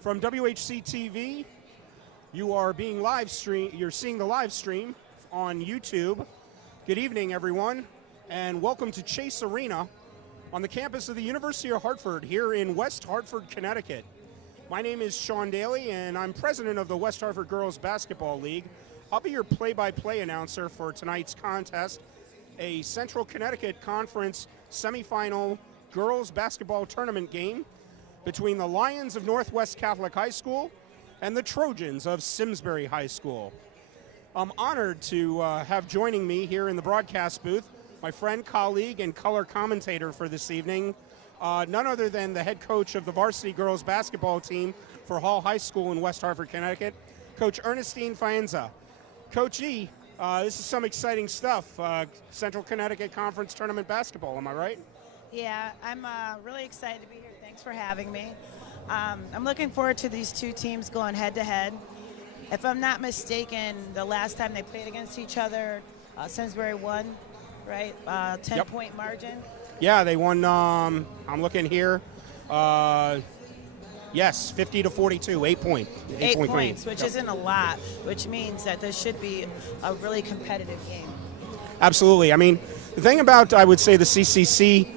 From WHC TV, you are being live stream. You're seeing the live stream on YouTube. Good evening, everyone, and welcome to Chase Arena on the campus of the University of Hartford here in West Hartford, Connecticut. My name is Sean Daly, and I'm president of the West Hartford Girls Basketball League. I'll be your play-by-play announcer for tonight's contest, a Central Connecticut Conference semifinal girls basketball tournament game between the Lions of Northwest Catholic High School and the Trojans of Simsbury High School. I'm honored to have joining me here in the broadcast booth my friend, colleague, and color commentator for this evening, none other than the head coach of the varsity girls basketball team for Hall High School in West Hartford, Connecticut, Coach Ernestine Faenza. Coach E, this is some exciting stuff, Central Connecticut Conference Tournament basketball, am I right? Yeah, I'm really excited to be here. Thanks for having me. I'm looking forward to these two teams going head-to-head. If I'm not mistaken, the last time they played against each other, Simsbury won, right? 10-point margin. Yeah, they won, I'm looking here, yes, 50-42, 8 points, which isn't a lot, which means that this should be a really competitive game. Absolutely. I mean, the thing about, I would say, the CCC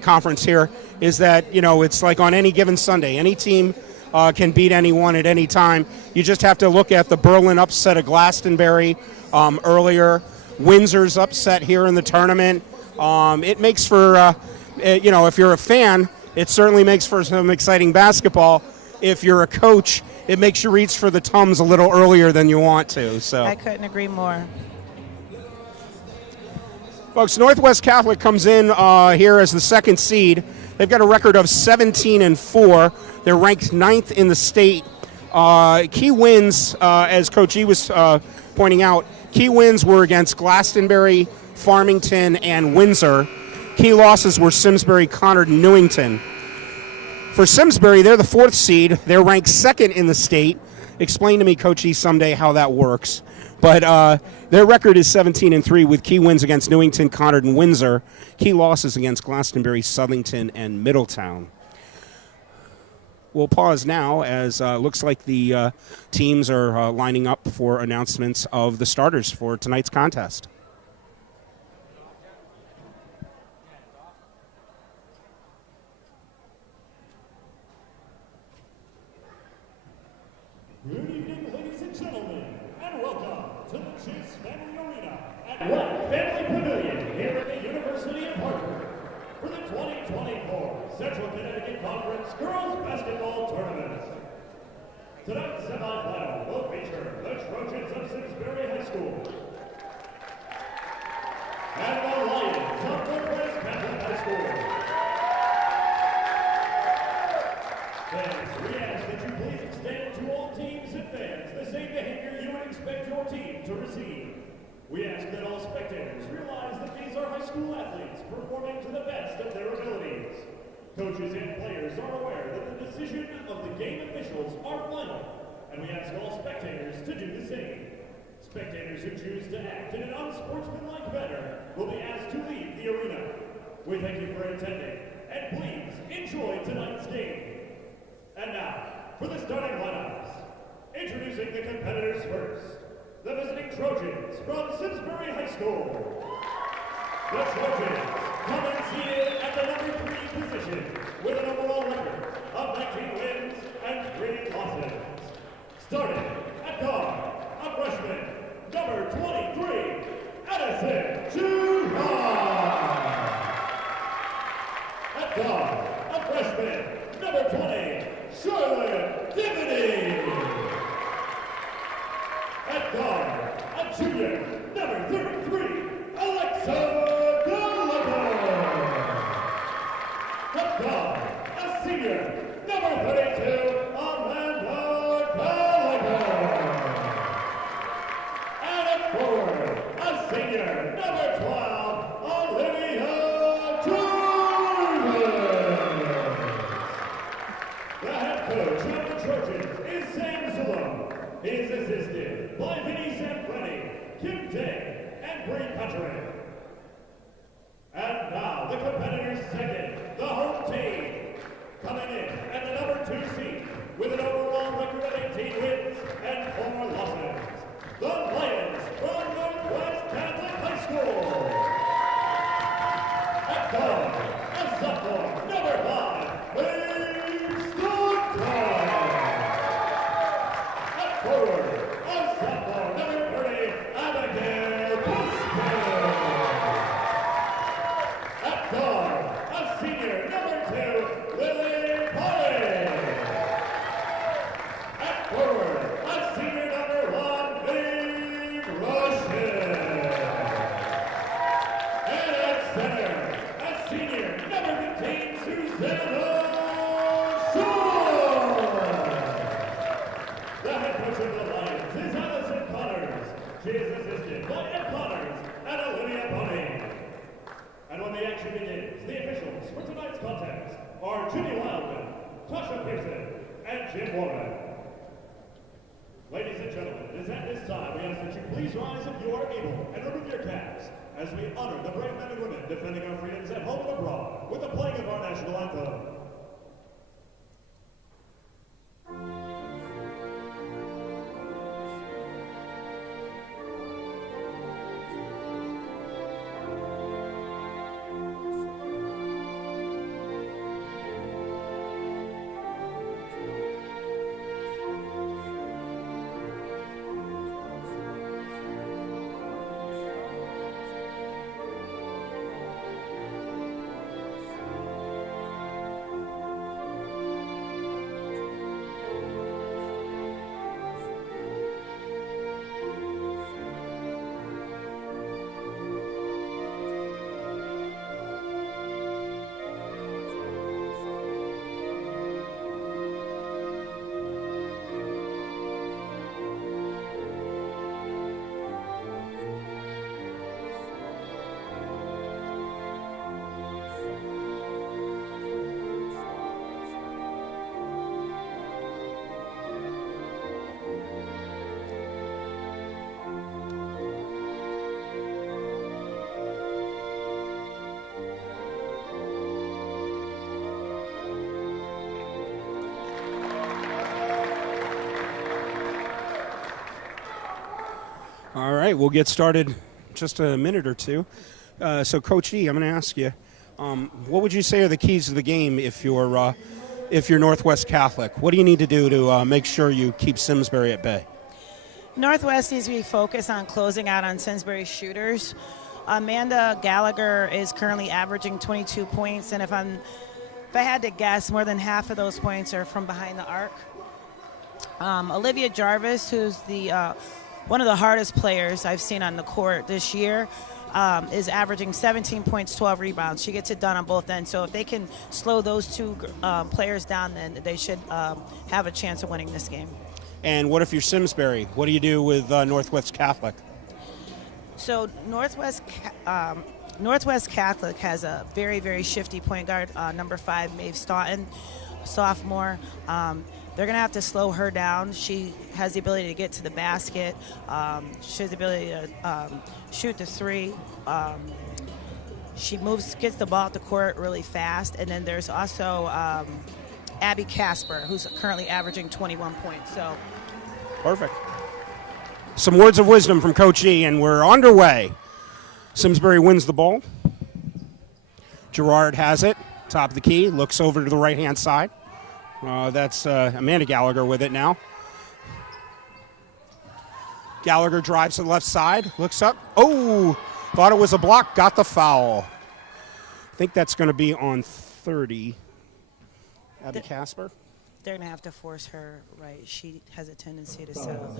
conference here is that, you know, it's like on any given Sunday. Any team can beat anyone at any time. You just have to look at the Berlin upset of Glastonbury earlier, Windsor's upset here in the tournament. It makes for, you know, if you're a fan, it certainly makes for some exciting basketball. If you're a coach, it makes you reach for the Tums a little earlier than you want to. So I couldn't agree more. Folks, Northwest Catholic comes in here as the second seed. They've got a record of 17-4. They're ranked 9th in the state. Key wins, as Coach E was pointing out, key wins were against Glastonbury, Farmington, and Windsor. Key losses were Simsbury, Concord, and Newington. For Simsbury, they're the 4th seed. They're ranked 2nd in the state. Explain to me, Coach E, someday how that works. But their record is 17-3 with key wins against Newington, Concord, and Windsor. Key losses against Glastonbury, Southington, and Middletown. We'll pause now as looks like the teams are lining up for announcements of the starters for tonight's contest. Good evening, ladies and gentlemen, and welcome to the Chase Family Arena at One Family Pavilion here at the University of Hartford for the 2024 Central Connecticut Conference Girls Basketball Tournament. Tonight's semifinal will feature the Trojans of Simsbury High School and the Lions of Northwest Catholic High School. Fans, we ask that you please extend to all teams and fans the same behavior you would expect your team to receive. We ask that all spectators realize that these are high school athletes performing to the best of their abilities. Coaches and players are aware that the decision of the game officials are final, and we ask all spectators to do the same. Spectators who choose to act in an unsportsmanlike manner will be asked to leave the arena. We thank you for attending, and please enjoy tonight's game. And now, for the starting lineups, introducing the competitors first, the visiting Trojans from Simsbury High School. The Trojans come in seated at the number 3 position with an overall record of 19 wins and 3 losses. Starting at guard, a freshman, number 23, Addison Juha. At guard, a freshman, number 20, Charlotte Divinity. At guard, a junior, number 33, Alexa Gallagher. At guard, a senior, number 32, Amanda Gallagher. And at forward, a senior, number 12, Olivia Jordan. The head coach of the Trojans is Sam Zullo. He is assisted by Vinny Sanfredi, Kim Day, and Bree Patrick. And now the competitors second, the home team, coming in at the number 2 seed. senior number 2, Lily Polly. At forward, a senior number 1, Lee Russian. And at center, a senior number 15, Susanna Shore. The head coach of the Lions is Allison Connors. She is assisted by Ed Connors and Olivia Bunny. And when the action begins, the officials for tonight's contest are Judy Wildman, Tasha Pearson, and Jim Warren. Ladies and gentlemen, it is at this time we ask that you please rise if you are able and remove your caps as we honor the brave men and women defending our freedoms at home and abroad with the playing of our national anthem. All right, we'll get started in just a minute or two. So, Coach E, I'm going to ask you, what would you say are the keys to the game if you're Northwest Catholic? What do you need to do to make sure you keep Simsbury at bay? Northwest needs to be focused on closing out on Simsbury shooters. Amanda Gallagher is currently averaging 22 points, and if I had to guess, more than half of those points are from behind the arc. Olivia Jarvis, who's one of the hardest players I've seen on the court this year, is averaging 17 points, 12 rebounds. She gets it done on both ends. So if they can slow those two players down, then they should have a chance of winning this game. And what if you're Simsbury? What do you do with Northwest Catholic? So Northwest Catholic has a very, very shifty point guard, number 5, Maeve Staunton, sophomore. They're going to have to slow her down. She has the ability to get to the basket. She has the ability to shoot the 3. She gets the ball at the court really fast. And then there's also Abby Casper, who's currently averaging 21 points. So, perfect. Some words of wisdom from Coach E, and we're underway. Simsbury wins the ball. Gerard has it, top of the key, looks over to the right-hand side. That's Amanda Gallagher with it now. Gallagher drives to the left side, looks up. Oh, thought it was a block, got the foul. I think that's going to be on 30. Abby Casper. They're going to have to force her right. She has a tendency to settle.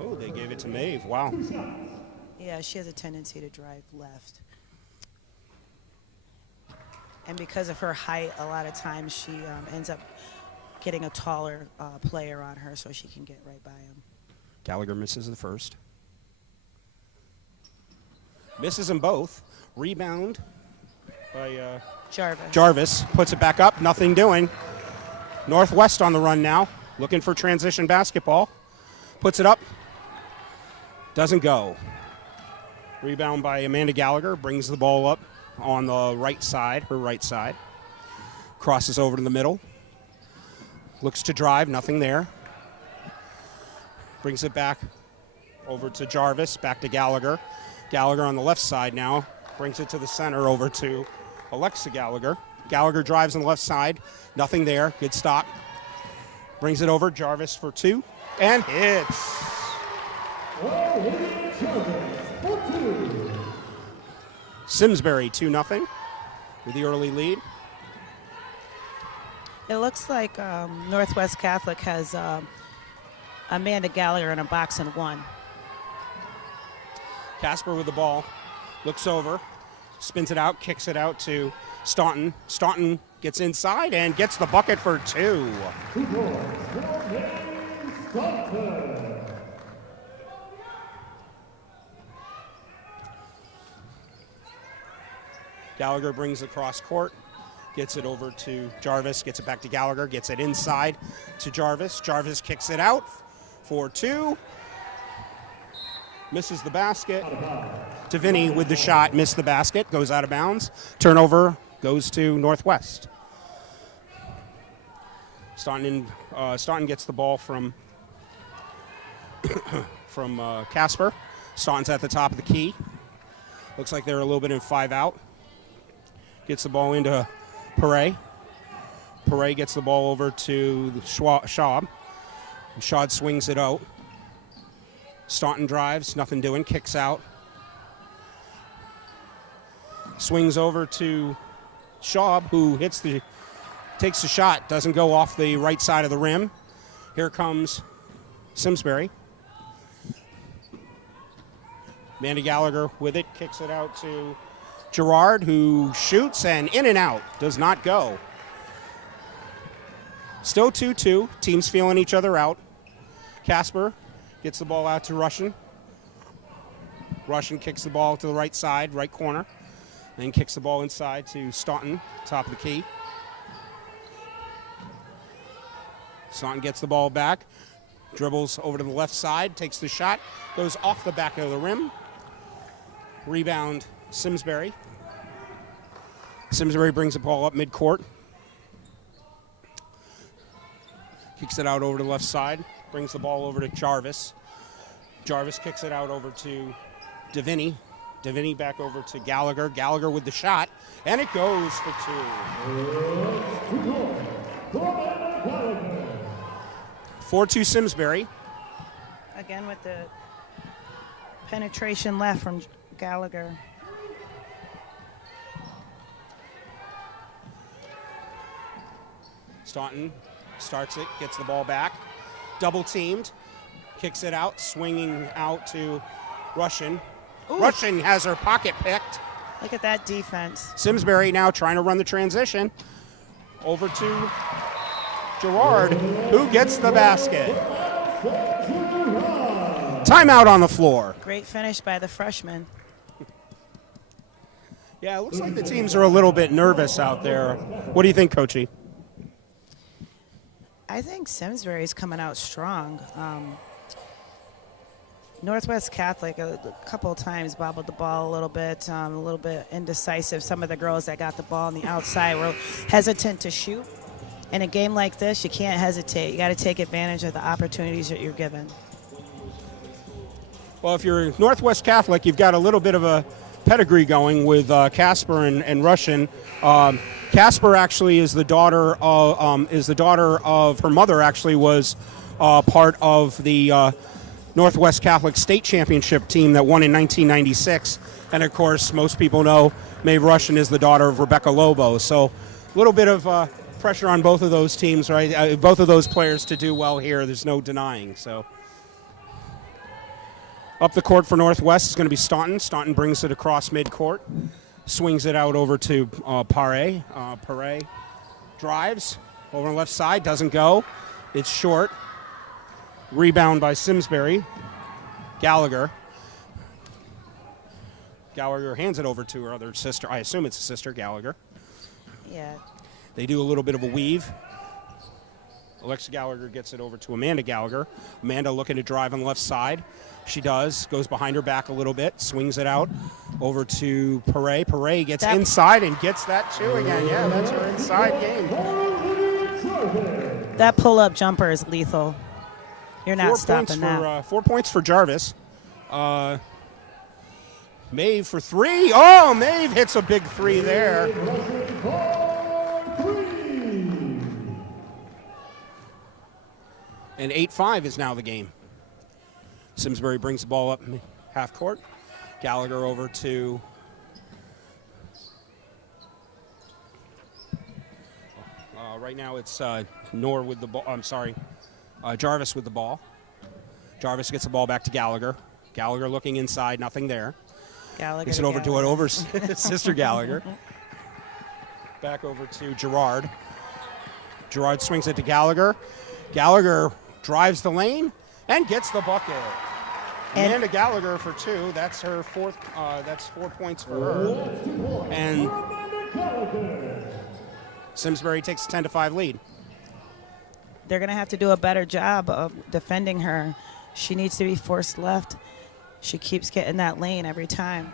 Oh, they gave it to Maeve. Wow. Yeah, she has a tendency to drive left. And because of her height, a lot of times she ends up getting a taller player on her so she can get right by him. Gallagher misses the first. Misses them both. Rebound by Jarvis. Puts it back up. Nothing doing. Northwest on the run now. Looking for transition basketball. Puts it up. Doesn't go. Rebound by Amanda Gallagher. Brings the ball up on the right side, her right side. Crosses over to the middle. Looks to drive, nothing there. Brings it back over to Jarvis, back to Gallagher. Gallagher on the left side now. Brings it to the center over to Alexa Gallagher. Gallagher drives on the left side, nothing there, good stop. Brings it over, Jarvis for 2, and hits. Simsbury 2-0 with the early lead. It looks like Northwest Catholic has Amanda Gallagher in a box and one. Casper with the ball, looks over, spins it out, kicks it out to Staunton. Staunton gets inside and gets the bucket for 2. Gallagher brings it across court, gets it over to Jarvis, gets it back to Gallagher, gets it inside to Jarvis. Jarvis kicks it out for 2. Misses the basket. Deviney with the shot, missed the basket, goes out of bounds. Turnover goes to Northwest. Staunton gets the ball from Casper. Staunton's at the top of the key. Looks like they're a little bit in 5 out. Gets the ball into Perret. Perret gets the ball over to Schaub. Schaub swings it out. Staunton drives, nothing doing, kicks out. Swings over to Schaub, who takes the shot, doesn't go off the right side of the rim. Here comes Simsbury. Amanda Gallagher with it, kicks it out to Gerard, who shoots and in and out, does not go. Still 2-2, teams feeling each other out. Casper gets the ball out to Russian. Russian kicks the ball to the right side, right corner. Then kicks the ball inside to Staunton, top of the key. Staunton gets the ball back, dribbles over to the left side, takes the shot, goes off the back of the rim. Rebound, Simsbury. Simsbury brings the ball up midcourt. Kicks it out over to the left side. Brings the ball over to Jarvis. Jarvis kicks it out over to Deviney. Deviney back over to Gallagher. Gallagher with the shot, and it goes for 2. 4-2 Simsbury. Again with the penetration left from Gallagher. Staunton starts it, gets the ball back. Double teamed, kicks it out, swinging out to Russian. Ooh. Russian has her pocket picked. Look at that defense. Simsbury now trying to run the transition. Over to Gerard, who gets the basket. Timeout on the floor. Great finish by the freshman. Yeah, it looks like the teams are a little bit nervous out there. What do you think, Coachy? I think Simsbury's coming out strong. Northwest Catholic a couple of times bobbled the ball a little bit indecisive. Some of the girls that got the ball on the outside were hesitant to shoot. In a game like this, you can't hesitate. You got to take advantage of the opportunities that you're given. Well, if you're Northwest Catholic, you've got a little bit of a pedigree going with Casper and Russian. Casper actually is the daughter of her mother. Actually, was part of the Northwest Catholic State Championship team that won in 1996. And of course, most people know Maeve Russian is the daughter of Rebecca Lobo. So, a little bit of pressure on both of those teams, right? Both of those players to do well here. There's no denying. So. Up the court for Northwest is going to be Staunton. Staunton brings it across midcourt, swings it out over to Perret. Perret drives over on the left side, doesn't go. It's short. Rebound by Simsbury. Gallagher. Gallagher hands it over to her other sister. I assume it's a sister, Gallagher. Yeah. They do a little bit of a weave. Alexa Gallagher gets it over to Amanda Gallagher. Amanda looking to drive on the left side. She does. Goes behind her back a little bit. Swings it out over to Perret. Perret gets inside and gets that too again. Yeah, that's her inside game. That pull-up jumper is lethal. You're not stopping that. 4 points for Jarvis. Maeve for 3. Oh, Maeve hits a big 3 there. And 8-5 is now the game. Simsbury brings the ball up half court. Gallagher over to Right now it's Noor with the ball. I'm sorry, Jarvis with the ball. Jarvis gets the ball back to Gallagher. Gallagher looking inside, nothing there. Gallagher. Gets it over to it over Sister Gallagher. Back over to Gerard. Gerard swings it to Gallagher. Gallagher drives the lane and gets the bucket. Amanda Gallagher for 2. That's her fourth. That's 4 points for her. And Simsbury takes a 10-5 lead. They're going to have to do a better job of defending her. She needs to be forced left. She keeps getting that lane every time.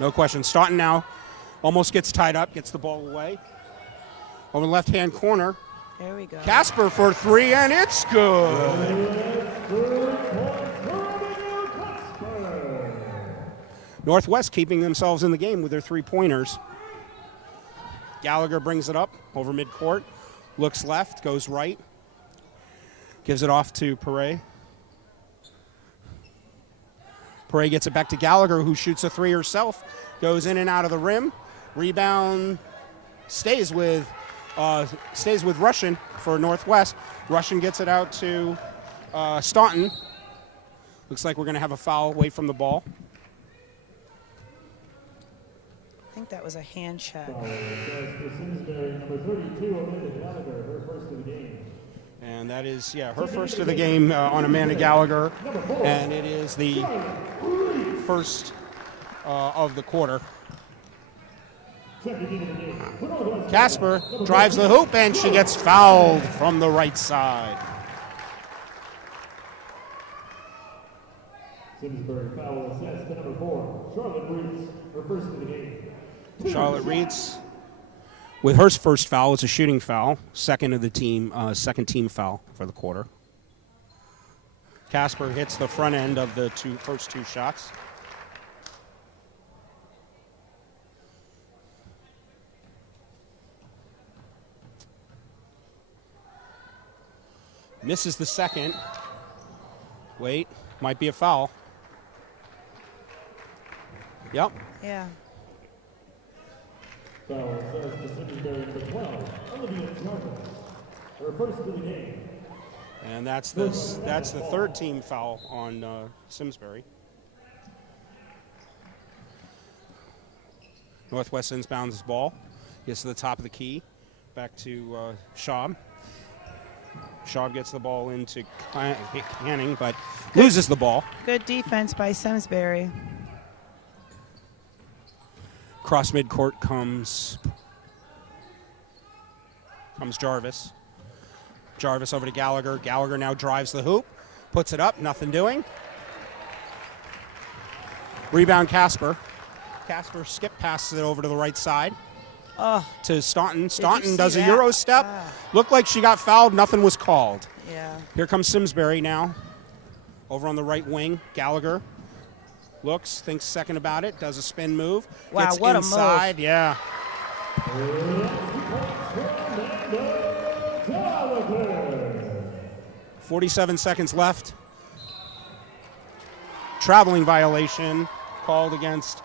No question. Staunton now almost gets tied up, gets the ball away. Over the left-hand corner. There we go. Casper for 3, and it's good. Northwest keeping themselves in the game with their 3-pointers. Gallagher brings it up over midcourt. Looks left, goes right. Gives it off to Perret. Perret gets it back to Gallagher, who shoots a 3 herself. Goes in and out of the rim. Rebound stays with Russian for Northwest. Russian gets it out to Staunton. Looks like we're going to have a foul away from the ball. I think that was a hand check. Simsbury, number 32, Amanda Gallagher, her first of the game. And that is, her first of the game on Amanda Gallagher. And it is the first of the quarter. Casper drives the hoop, and she gets fouled from the right side. Simsbury foul assessed to number 4, Charlotte Reeds, her first of the game. Charlotte Reeds with her first foul. It's a shooting foul, second team foul for the quarter. Casper hits the front end of the first two shots. Misses the second. Wait, might be a foul. Yep. Yeah. Foul assessed to Simsbury number 12, Olivia Jarvis, her first of the game. And that's the third team foul on Simsbury. Northwest inbounds his ball. Gets to the top of the key. Back to Schaub. Schaub gets the ball into Canning, but loses the ball. Good defense by Simsbury. Cross midcourt comes Jarvis. Jarvis over to Gallagher. Gallagher now drives the hoop, puts it up, nothing doing. Rebound Casper. Casper skip passes it over to the right side to Staunton. Staunton does a Euro step. Looked like she got fouled, nothing was called. Yeah. Here comes Simsbury now. Over on the right wing, Gallagher. Looks, thinks second about it, does a spin move. Wow, gets what inside, a move. yeah. 47 seconds left. Traveling violation called against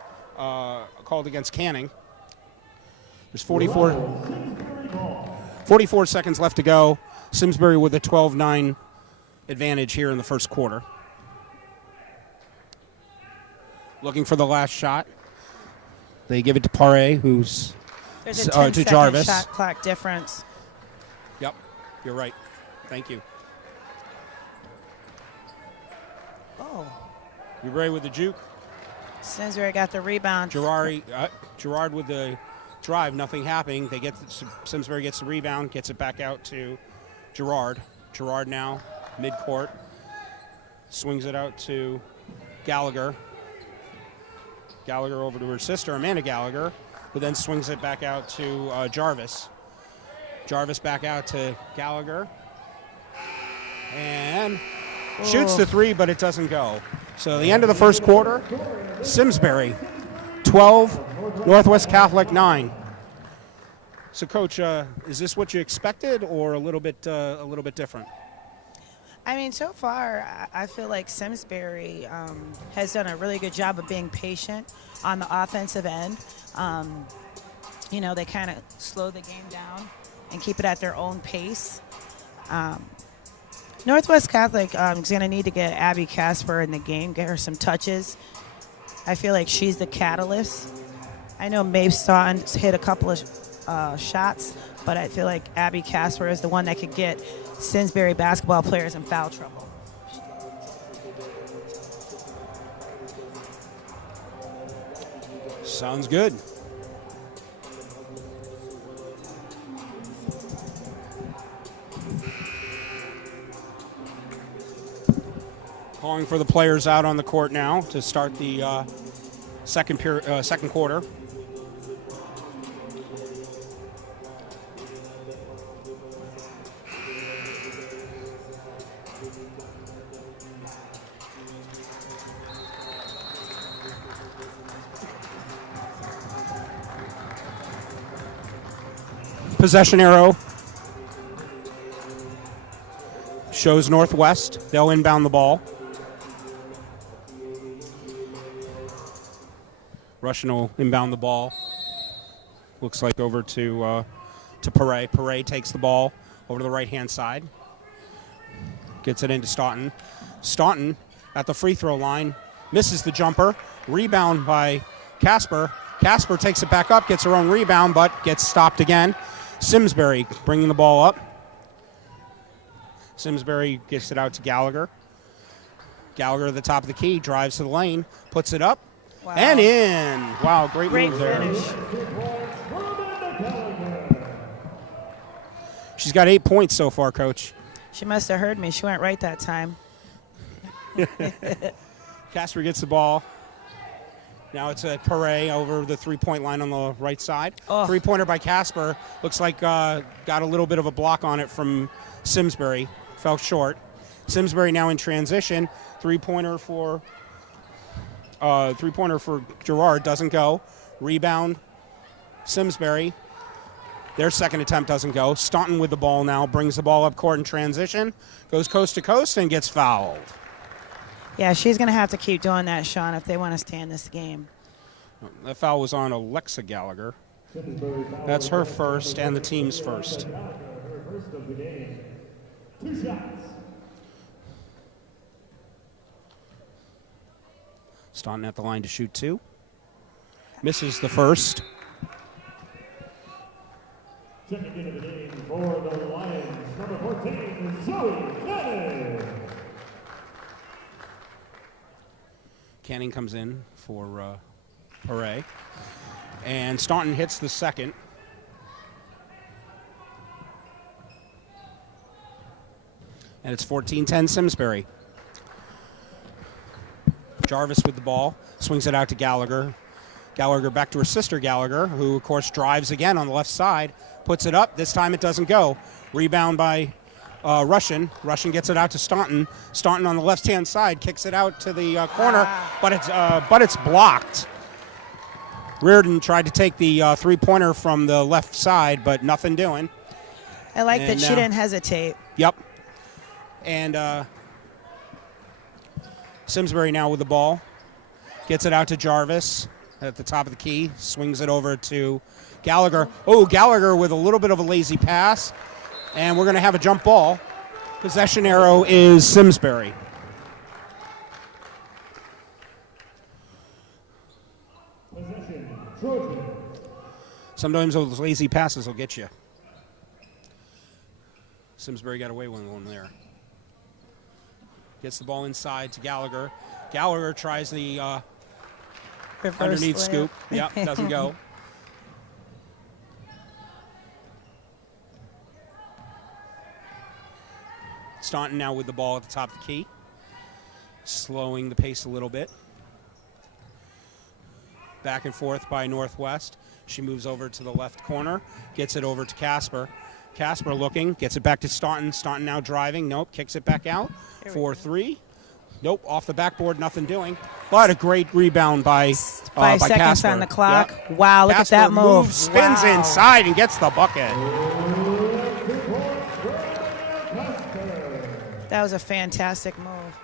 Canning. There's 44 seconds left to go. Simsbury with a 12-9 advantage here in the first quarter. Looking for the last shot. They give it to Paré, who's There's a to 10-second Jarvis. shot clock difference. Yep, you're right. Thank you. Oh. Ubre with the juke. Simsbury got the rebound. Gerard with the drive. Nothing happening. Simsbury gets the rebound, gets it back out to Gerard. Gerard now midcourt, swings it out to Gallagher. Gallagher over to her sister, Amanda Gallagher, who then swings it back out to Jarvis. Jarvis back out to Gallagher. And shoots the 3, but it doesn't go. So the end of the first quarter, Simsbury 12, Northwest Catholic 9. So, Coach, is this what you expected, or a little bit different? I mean, so far, I feel like Simsbury has done a really good job of being patient on the offensive end. They kind of slowed the game down and keep it at their own pace. Northwest Catholic is going to need to get Abby Casper in the game, get her some touches. I feel like she's the catalyst. I know Maeve Staunton's hit a couple of shots, but I feel like Abby Casper is the one that could get Simsbury basketball players in foul trouble. Sounds good. Calling for the players out on the court now to start the second quarter. Possession arrow shows Northwest. They'll inbound the ball. Russian will inbound the ball. Looks like over to Perret. Perret takes the ball over to the right-hand side. Gets it into Staunton. Staunton at the free throw line. Misses the jumper. Rebound by Casper. Casper takes it back up, gets her own rebound, but gets stopped again. Simsbury bringing the ball up. Simsbury gets it out to Gallagher. Gallagher at the top of the key, drives to the lane, puts it up, Wow. and in. Wow, great move there. Finish. She's got 8 points so far, Coach. She must have heard me. She went right that time. Casper gets the ball. Now it's a Perret over the three-point line on the right side. Oh. Three-pointer by Casper. Looks like got a little bit of a block on it from Simsbury. Fell short. Simsbury now in transition. Three-pointer for Girard. Doesn't go. Rebound. Simsbury. Their second attempt doesn't go. Staunton with the ball now. Brings the ball up court in transition. Goes coast to coast and gets fouled. Yeah, she's going to have to keep doing that, Sean, if they want to stay in this game. That foul was on Alexa Gallagher. That's her first and the team's first. Her first of the game. 2 shots. Staunton at the line to shoot 2. Misses the first. Checking into the game for the Lions, number 14, Zoe Cannon. Canning comes in for Perret. And Staunton hits the second. And it's 14-10 Simsbury. Jarvis with the ball. Swings it out to Gallagher. Gallagher back to her sister Gallagher, who, of course, drives again on the left side. Puts it up. This time it doesn't go. Rebound by Russian. Russian gets it out to Staunton. Staunton on the left-hand side kicks it out to the corner, but it's blocked. Reardon tried to take the three-pointer from the left side, but nothing doing. I like And that she didn't hesitate. Yep. And Simsbury now with the ball. Gets it out to Jarvis at the top of the key. Swings it over to Gallagher. Oh, Gallagher with a little bit of a lazy pass. And we're going to have a jump ball. Possession arrow is Simsbury. Possession, Trojan. Sometimes those lazy passes will get you. Simsbury got away with one there. Gets the ball inside to Gallagher. Gallagher tries the Reverse underneath layup. scoop. Yep, doesn't go. Staunton now with the ball at the top of the key. Slowing the pace a little bit. Back and forth by Northwest. She moves over to the left corner. Gets it over to Casper. Casper looking. Gets it back to Staunton. Staunton now driving. Nope. Kicks it back out. 4-3. Nope. Off the backboard. Nothing doing. But a great rebound by 5 seconds Casper. on the clock. Yep. Wow, look Casper at that move. moves, spins Wow. inside and gets the bucket. That was a fantastic move.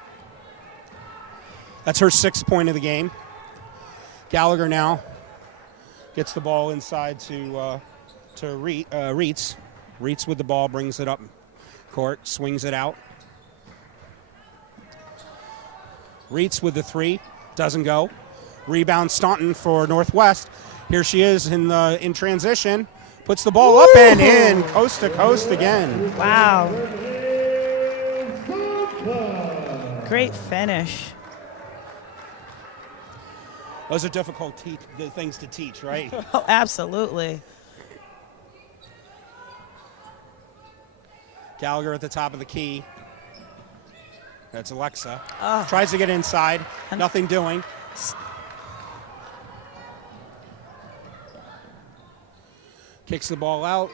That's her 6th point of the game. Gallagher now gets the ball inside to Reitz. Reitz with the ball, brings it up court, swings it out. Reitz with the 3, doesn't go. Rebound Staunton for Northwest. Here she is in transition. Puts the ball up and in, coast to coast again. Wow. Great finish. Those are difficult things to teach, right? Oh, absolutely. Gallagher at the top of the key. That's Alexa. Oh. Tries to get inside. Nothing doing. Kicks the ball out.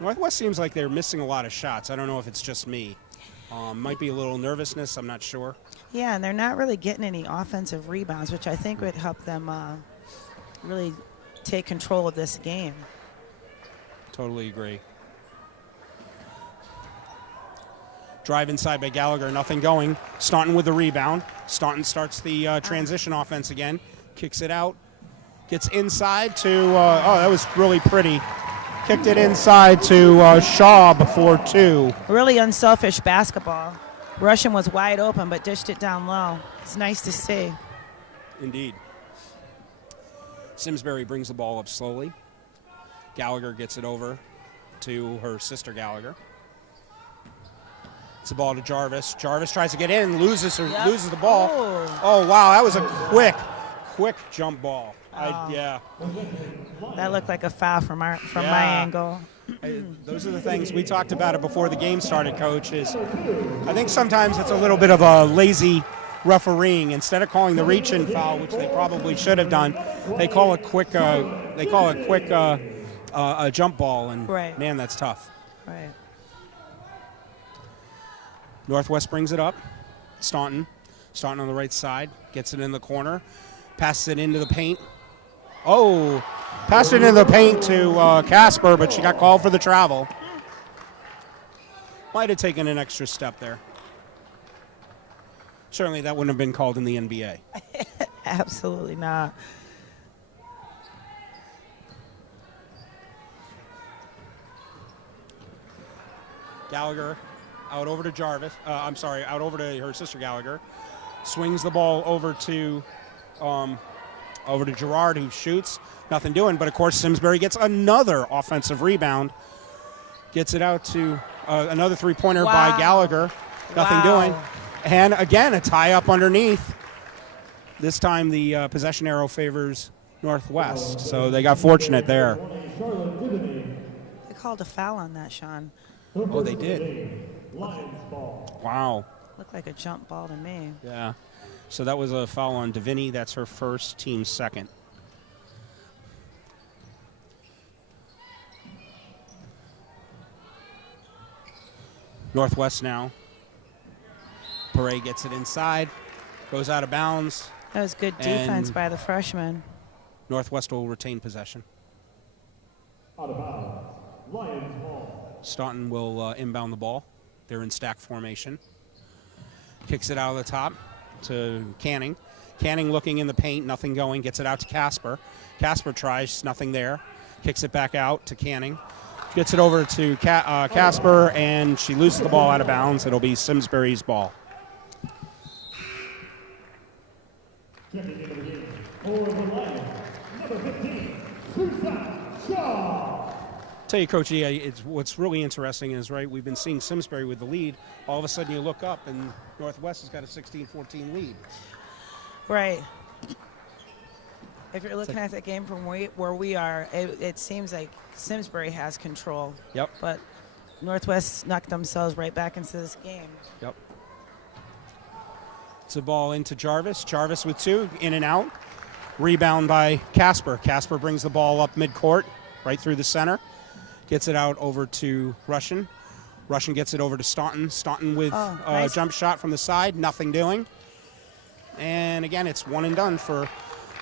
Northwest seems like they're missing a lot of shots. I don't know if it's just me. Might be a little nervousness. I'm not sure. Yeah, and they're not really getting any offensive rebounds, which I think would help them really take control of this game. Totally agree. Drive inside by Gallagher, nothing going. Staunton with the rebound. Staunton starts the transition offense again. Kicks it out. Gets inside to, oh, that was really pretty. Kicked it inside to Shaw before 2. Really unselfish basketball. Russian was wide open, but dished it down low. It's nice to see. Indeed. Simsbury brings the ball up slowly. Gallagher gets it over to her sister Gallagher. It's the ball to Jarvis. Jarvis tries to get in, loses the ball. Oh, wow, that was a quick jump ball. Yeah. That looked like a foul from my angle. Those are the things we talked about it before the game started, Coach. I think sometimes it's a little bit of a lazy refereeing. Instead of calling the reach-in foul, which they probably should have done, they call a quick jump ball, and right. Man, that's tough. Right. Northwest brings it up. Staunton on the right side, gets it in the corner, passes it into the paint. Oh, passed it into the paint to Casper, but she got called for the travel. Might have taken an extra step there. Certainly that wouldn't have been called in the NBA. Absolutely not. Gallagher out over to Jarvis. Out over to her sister Gallagher. Swings the ball over to Gerard, who shoots. Nothing doing, but of course Simsbury gets another offensive rebound. Gets it out to another three-pointer by Gallagher. Nothing doing. And again, a tie-up underneath. This time the possession arrow favors Northwest, so they got fortunate there. They called a foul on that, Sean. Oh, they did. Wow. Looked like a jump ball to me. Yeah. So that was a foul on Davini. That's her first, team second. Northwest now. Paray gets it inside, goes out of bounds. That was good defense by the freshman. Northwest will retain possession. Out of bounds. Lions ball. Staunton will inbound the ball. They're in stack formation. Kicks it out of the top to Canning. Canning looking in the paint, nothing going. Gets it out to Casper. Casper tries, nothing there. Kicks it back out to Canning. Gets it over to Casper, and she loses the ball out of bounds. It'll be Simsbury's ball. Checking into the game for the Lions, number 15, Susan Shaw. Tell you, Coach E, what's really interesting is, right, we've been seeing Simsbury with the lead. All of a sudden you look up and Northwest has got a 16-14 lead. Right. If you're looking at that game from where we are, it seems like Simsbury has control. Yep. But Northwest snuck themselves right back into this game. Yep. It's a ball into Jarvis. Jarvis with 2, in and out. Rebound by Casper. Casper brings the ball up midcourt, right through the center. Gets it out over to Russian. Russian gets it over to Staunton. Staunton with a jump shot from the side, nothing doing. And again, it's one and done for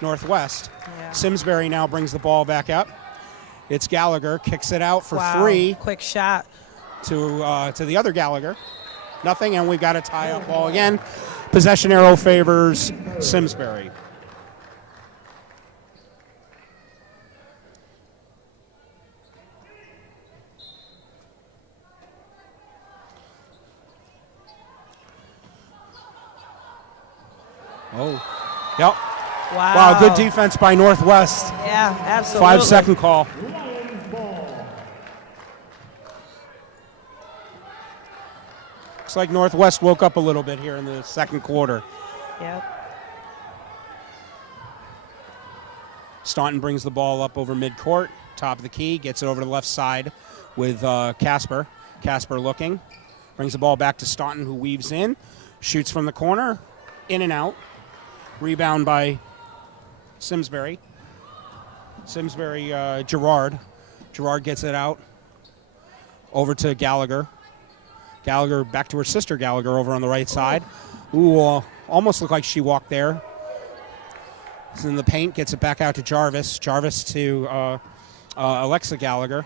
Northwest. Yeah. Simsbury now brings the ball back up. It's Gallagher, kicks it out for 3. Quick shot. To the other Gallagher. Nothing, and we've got a tie-up ball again. Possession arrow favors Simsbury. Oh, yep. Wow. Wow, good defense by Northwest. Yeah, absolutely. 5-second call. Lions ball. Looks like Northwest woke up a little bit here in the second quarter. Yep. Staunton brings the ball up over midcourt, top of the key, gets it over to the left side with Casper. Casper looking, brings the ball back to Staunton, who weaves in, shoots from the corner, in and out. Rebound by Simsbury. Simsbury, Gerard. Gerard gets it out over to Gallagher. Gallagher back to her sister Gallagher over on the right side. Ooh, almost looked like she walked there. It's in the paint, gets it back out to Jarvis. Jarvis to Alexa Gallagher.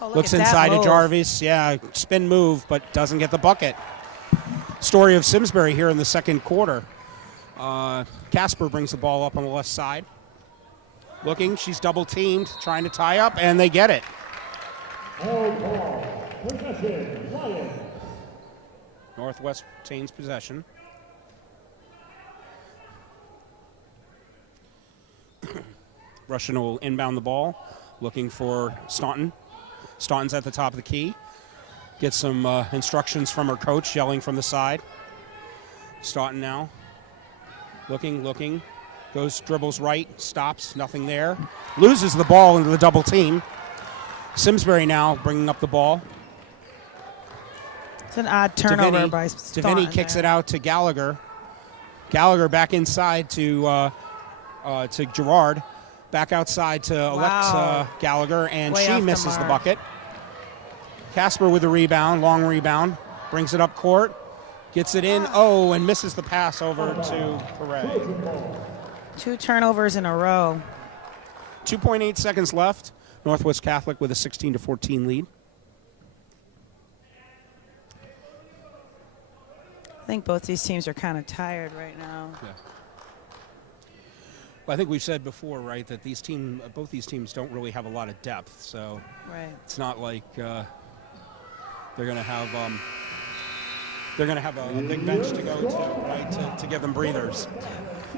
Oh, Looks inside to Jarvis. Yeah, spin move, but doesn't get the bucket. Story of Simsbury here in the second quarter. Casper brings the ball up on the left side. Looking, she's double teamed, trying to tie up, and they get it. All ball. Possession. Lions. Northwest retains possession. Russian will inbound the ball, looking for Staunton. Staunton's at the top of the key. Gets some instructions from her coach, yelling from the side. Staunton now. Looking. Goes, dribbles right, stops, nothing there. Loses the ball into the double team. Simsbury now bringing up the ball. It's an odd turnover by Staunton. Deviney kicks it out to Gallagher. Gallagher back inside to Gerard. Back outside to Alexa Gallagher, and Way she off the misses the mark. bucket. Casper with the rebound, long rebound. Brings it up court. Gets it in. Oh, and misses the pass over to Perret. 2 turnovers in a row. 2.8 seconds left. Northwest Catholic with a 16-14 lead. I think both these teams are kind of tired right now. Yeah. Well, I think we've said before, right, that both these teams don't really have a lot of depth, so Right. it's not like they're going to have a big bench to go to, right, to give them breathers.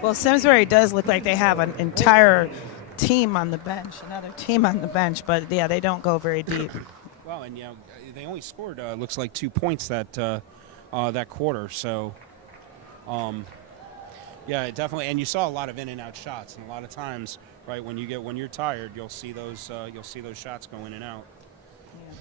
Well, Simsbury does look like they have an entire team on the bench, another team on the bench, but yeah, they don't go very deep. Well, and they only scored looks like 2 points that quarter, so. Yeah, definitely, and you saw a lot of in and out shots, and a lot of times, right, when you're tired, you'll see those shots go in and out. Yeah.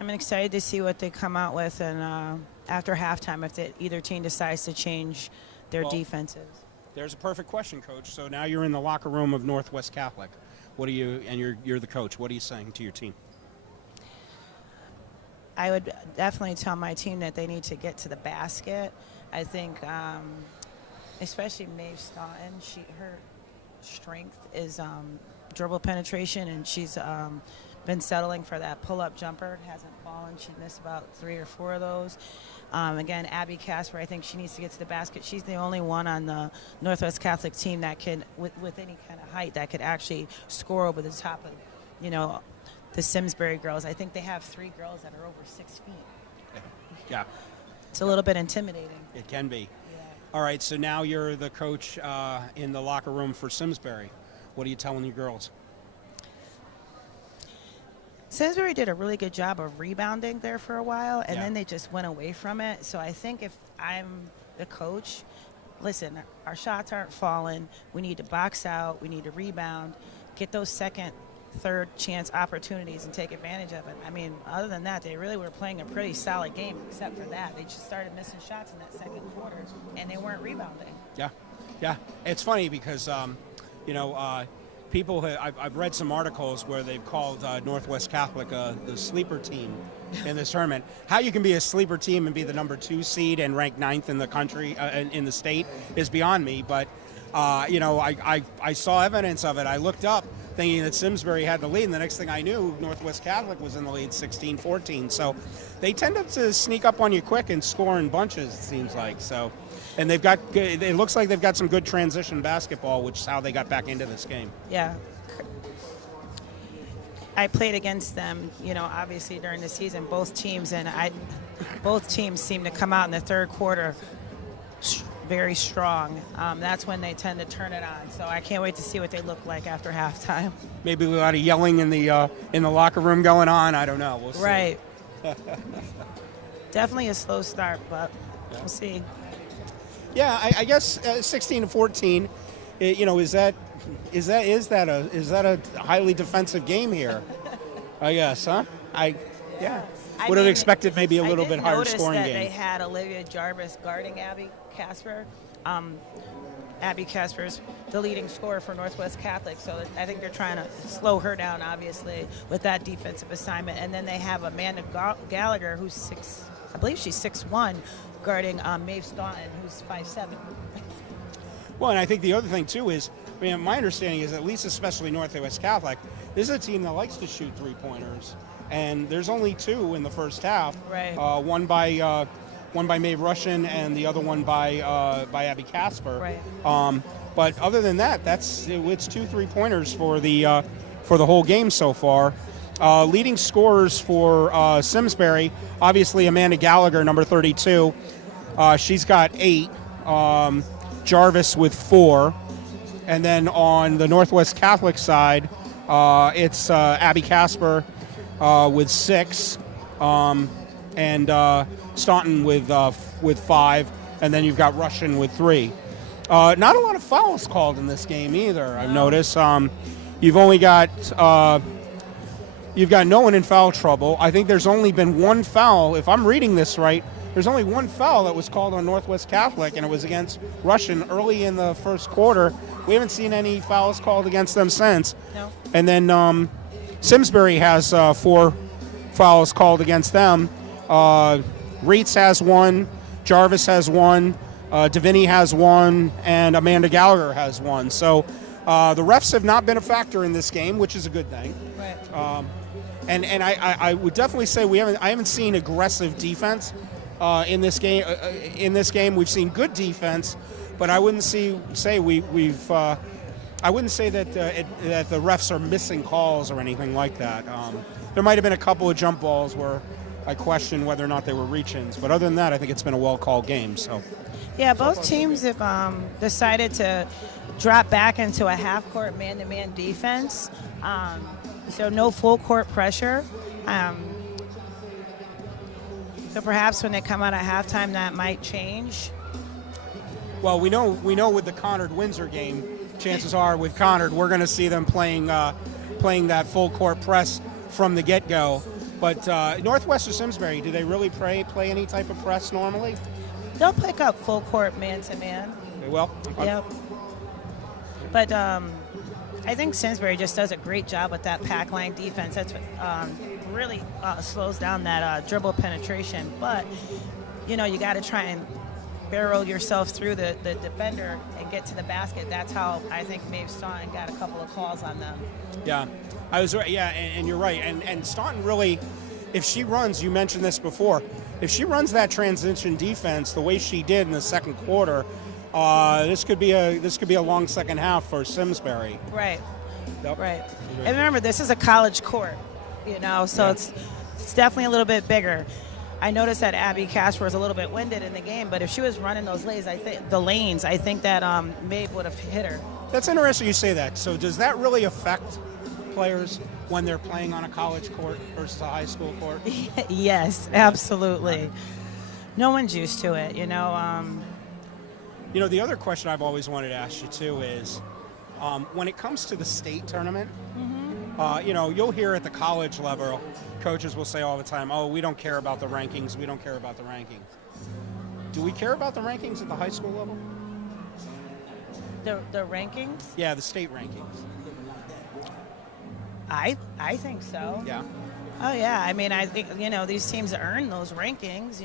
I'm excited to see what they come out with, and after halftime, if either team decides to change their defenses. There's a perfect question, Coach. So now you're in the locker room of Northwest Catholic. What are you? And you're the coach. What are you saying to your team? I would definitely tell my team that they need to get to the basket. I think, especially Maeve Staunton, her strength is dribble penetration, and she's been settling for that pull-up jumper. It hasn't fallen. She missed about 3 or 4 of those. Again, Abby Casper, I think she needs to get to the basket. She's the only one on the Northwest Catholic team that can, with any kind of height, that could actually score over the top of, the Simsbury girls. I think they have 3 girls that are over 6 feet. Yeah. It's a little bit intimidating. It can be. Yeah. All right, so now you're the coach in the locker room for Simsbury. What are you telling your girls? Simsbury did a really good job of rebounding there for a while, and then they just went away from it. So I think if I'm the coach, listen, our shots aren't falling. We need to box out. We need to rebound, get those second, third chance opportunities and take advantage of it. I mean, other than that, they really were playing a pretty solid game, except for that. They just started missing shots in that second quarter, and they weren't rebounding. Yeah. It's funny because, people, I've read some articles where they've called Northwest Catholic the sleeper team in this tournament. How you can be a sleeper team and be the number 2 seed and ranked 9th in the country, in the state, is beyond me. But, I saw evidence of it. I looked up thinking that Simsbury had the lead, and the next thing I knew, Northwest Catholic was in the lead 16-14. So they tend to sneak up on you quick and score in bunches, it seems like. So, and they've got good, it looks like they've got some good transition basketball, which is how they got back into this game. Yeah. I played against them, obviously during the season, both teams, and both teams seem to come out in the third quarter very strong. That's when they tend to turn it on. So I can't wait to see what they look like after halftime. Maybe a lot of yelling in the locker room going on. I don't know. We'll see. Right. Definitely a slow start, but we'll see. Yeah, I guess 16-14. Is that a highly defensive game here? I guess, huh? Would have expected maybe a little bit higher scoring that game. They had Olivia Jarvis guarding Abby Casper. Abby Casper's the leading scorer for Northwest Catholic, so I think they're trying to slow her down, obviously, with that defensive assignment. And then they have Amanda Gallagher, who's I believe she's 6'1", guarding Maeve Staunton, who's 5'7". Well, and I think the other thing, too, is, my understanding is, at least especially Northwest Catholic, this is a team that likes to shoot three-pointers. And there's only 2 in the first half. Right. One by Maeve Russian and the other one by Abby Casper. Right. But other than that, it's 2 3-pointers for the whole game so far. Leading scorers for Simsbury, obviously Amanda Gallagher, number 32. She's got 8. Jarvis with 4. And then on the Northwest Catholic side, it's Abby Casper with 6, and Staunton with 5, and then you've got Russian with 3. Not a lot of fouls called in this game either. I've noticed. You've only got no one in foul trouble. I think there's only been one foul. If I'm reading this right, there's only one foul that was called on Northwest Catholic, and it was against Russian early in the first quarter. We haven't seen any fouls called against them since. No. And then Simsbury has 4 fouls called against them. Reitz has 1, Jarvis has 1, Davini has 1, and Amanda Gallagher has 1. So the refs have not been a factor in this game, which is a good thing. Right. And I would definitely say I haven't seen aggressive defense in this game. We've seen good defense, but I wouldn't say I wouldn't say that that the refs are missing calls or anything like that. There might have been a couple of jump balls where I question whether or not they were reach-ins, but other than that, I think it's been a well-called game. So, yeah, both teams have decided to drop back into a half-court man-to-man defense, so no full-court pressure. So perhaps when they come out at halftime, that might change. Well, we know with the Conard-Windsor game, chances are with Conard, we're going to see them playing that full-court press from the get-go. But Northwest or Simsbury, do they really play any type of press normally? They'll pick up full-court man-to-man. They will? Okay. Yep. But I think Simsbury just does a great job with that pack line defense. That's what really slows down that dribble penetration. But, you got to try and barrel yourself through the defender and get to the basket. That's how I think Maeve Staunton got a couple of calls on them. Yeah, I was right. Yeah, and you're right. And Staunton really, if she runs, you mentioned this before, if she runs that transition defense the way she did in the second quarter, this could be a long second half for Simsbury. Right. Yep. Right. And remember, this is a college court, so it's definitely a little bit bigger. I noticed that Abby Casper was a little bit winded in the game, but if she was running those lanes, I think that Maeve would have hit her. That's interesting you say that. So does that really affect players when they're playing on a college court versus a high school court? Yes, absolutely. No one's used to it, the other question I've always wanted to ask you too is, when it comes to the state tournament, you'll hear at the college level, coaches will say all the time, "Oh, we don't care about the rankings. We don't care about the rankings." Do we care about the rankings at the high school level? The rankings? Yeah, the state rankings. I think so. Yeah. Oh yeah. I mean, I think these teams earn those rankings.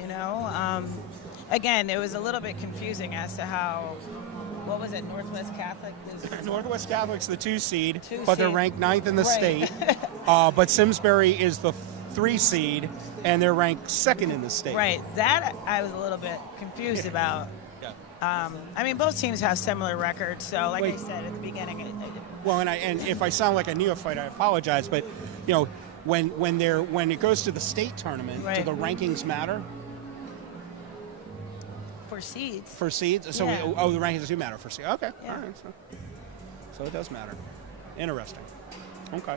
Again, it was a little bit confusing as to how. What was it? Northwest Catholic was. Northwest Catholic's the 2 seed, Two but they're seed. ranked 9th in the Right. state. But Simsbury is the 3 seed, and they're ranked 2nd in the state. Right. That I was a little bit confused about. Yeah. I mean, both teams have similar records, so like I said at the beginning. Well, and if I sound like a neophyte, I apologize. But you know, when it goes to the state tournament, do the rankings matter? For seeds. For seeds? So Yeah. the rankings do matter for seeds. Okay. Yeah. All right. So it does matter. Interesting. Okay.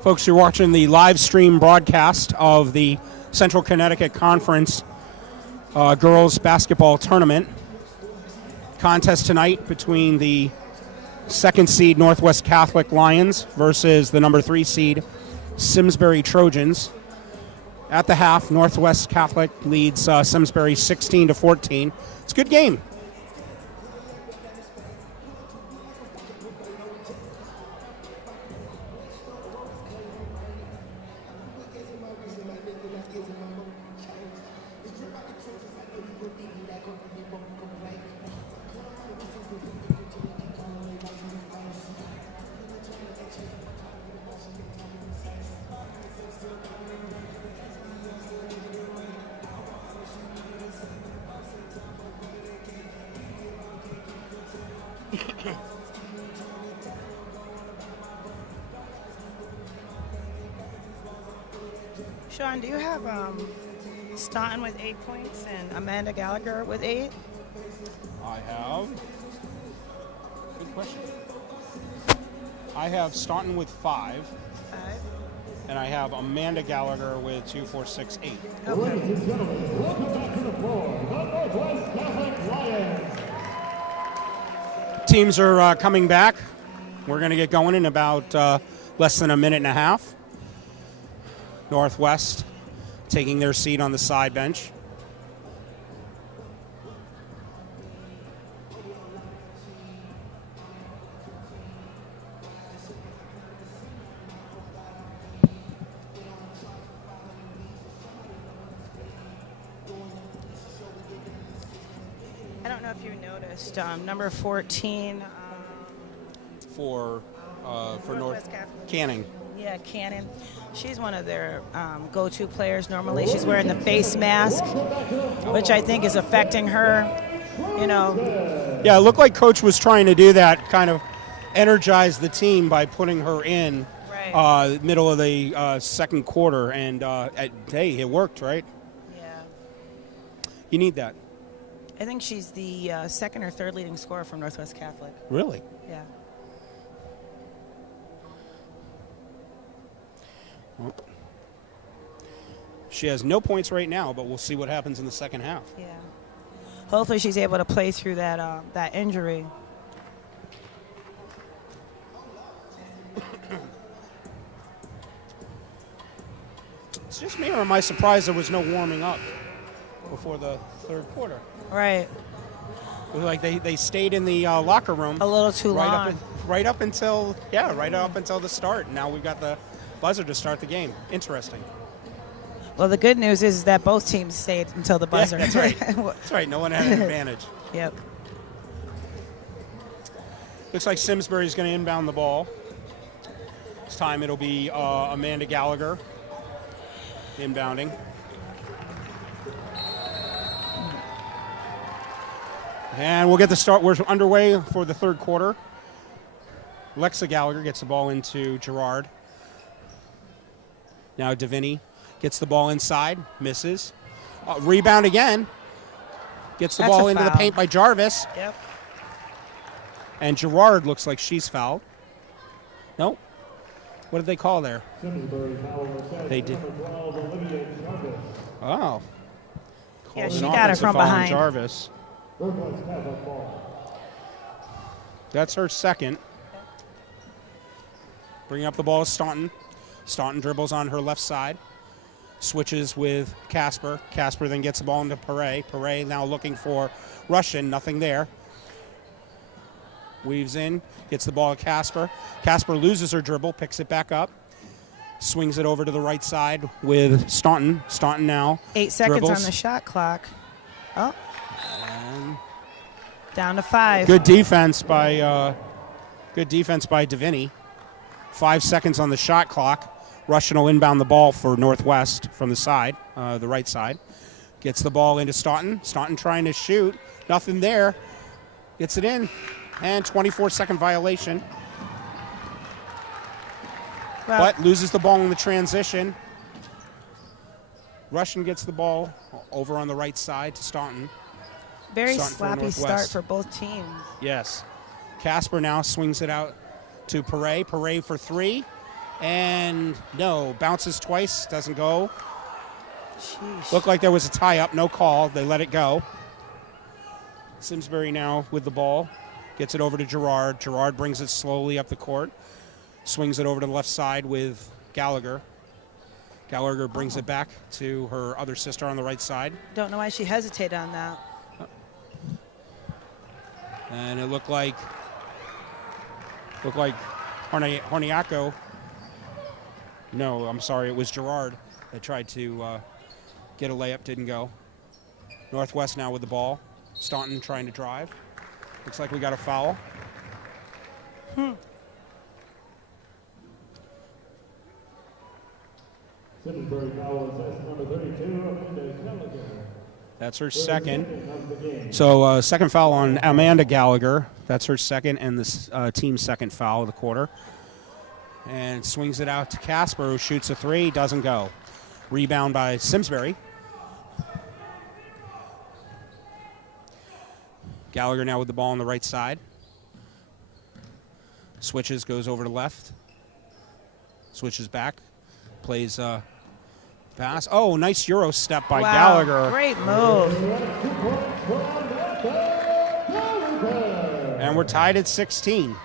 Folks, you're watching the live stream broadcast of the Central Connecticut Conference Girls Basketball Tournament. Contest tonight between the 2nd seed Northwest Catholic Lions versus the number 3 seed Simsbury Trojans. At the half, Northwest Catholic leads Simsbury 16-14. It's a good game. Sean, do you have Staunton with 8 points and Amanda Gallagher with 8? I have. Good question. I have Staunton with 5. 5. And I have Amanda Gallagher with 2, 4, 6, 8. Okay. Ladies and gentlemen, welcome back to the floor, the Northwest Catholic Lions. Teams are coming back. We're going to get going in about less than a minute and a half. Northwest taking their seat on the side bench. I don't know if you noticed, number 14. For Northwest Catholic. Canning. Yeah, Cannon. She's one of their go-to players normally. She's wearing the face mask, which I think is affecting her, you know. Yeah, it looked like Coach was trying to do that, kind of energize the team by putting her in middle of the second quarter. And, hey, it worked, right? Yeah. You need that. I think she's the second or third leading scorer from Northwest Catholic. Really? Yeah. Well, she has no points right now, but we'll see what happens in the second half. Yeah. Hopefully she's able to play through that that injury. It's just me, or am I surprised there was no warming up before the third quarter? Right. It was like they stayed in the locker room A little too long. right up until the start. Now we've got the buzzer to start the game. Interesting. Well, the good news is that both teams stayed until the buzzer. Yeah, that's right. That's right. No one had an advantage. Yep. Looks like Simsbury's going to inbound the ball. This time it'll be Amanda Gallagher inbounding. And we'll get the start. We're underway for the third quarter. Lexa Gallagher gets the ball into Gerard. Now Davini gets the ball inside, misses. Rebound again. Gets the ball into the paint by Jarvis. Yep. And Gerard looks like she's fouled. Nope. What did they call there? They did. Oh. Yeah, Called she an got her offensive from foul on behind. Jarvis. That's her second. Bringing up the ball is Staunton. Staunton dribbles on her left side. Switches with Casper. Casper then gets the ball into Perret. Perret now looking for Russian. Nothing there. Weaves in. Gets the ball to Casper. Casper loses her dribble. Picks it back up. Swings it over to the right side with Staunton. Staunton now 8 seconds dribbles. on the shot clock. Oh. And Down to 5. good defense by Davini. 5 seconds on the shot clock. Russian will inbound the ball for Northwest from the side, the right side. Gets the ball into Staunton. Staunton trying to shoot. Nothing there. Gets it in. And 24-second violation. Well, But loses the ball in the transition. Russian gets the ball over on the right side to Staunton. very Staunton for sloppy Northwest. start for both teams. Yes. Casper now swings it out to Perret. Perret for three. And no, bounces twice, doesn't go. Sheesh. Looked like there was a tie-up, no call. They let it go. Simsbury now with the ball. Gets it over to Gerard. Gerard brings it slowly up the court. Swings it over to the left side with Gallagher. Gallagher brings it back to her other sister on the right side. Don't know why she hesitated on that. And it looked like Horniaco. No, I'm sorry, it was Gerard that tried to get a layup, didn't go. Northwest now with the ball. Staunton trying to drive. Looks like we got a foul. Simsbury foul assessment number 32, Amanda Gallagher. That's her second. So second foul on Amanda Gallagher. That's her second and the team's second foul of the quarter. And swings it out to Casper, who shoots a three, doesn't go. Rebound by Simsbury. Gallagher now with the ball on the right side. Switches, goes over to left. Switches back. Plays pass. Oh, nice Euro step by Wow, Gallagher. great move. And we're tied at 16.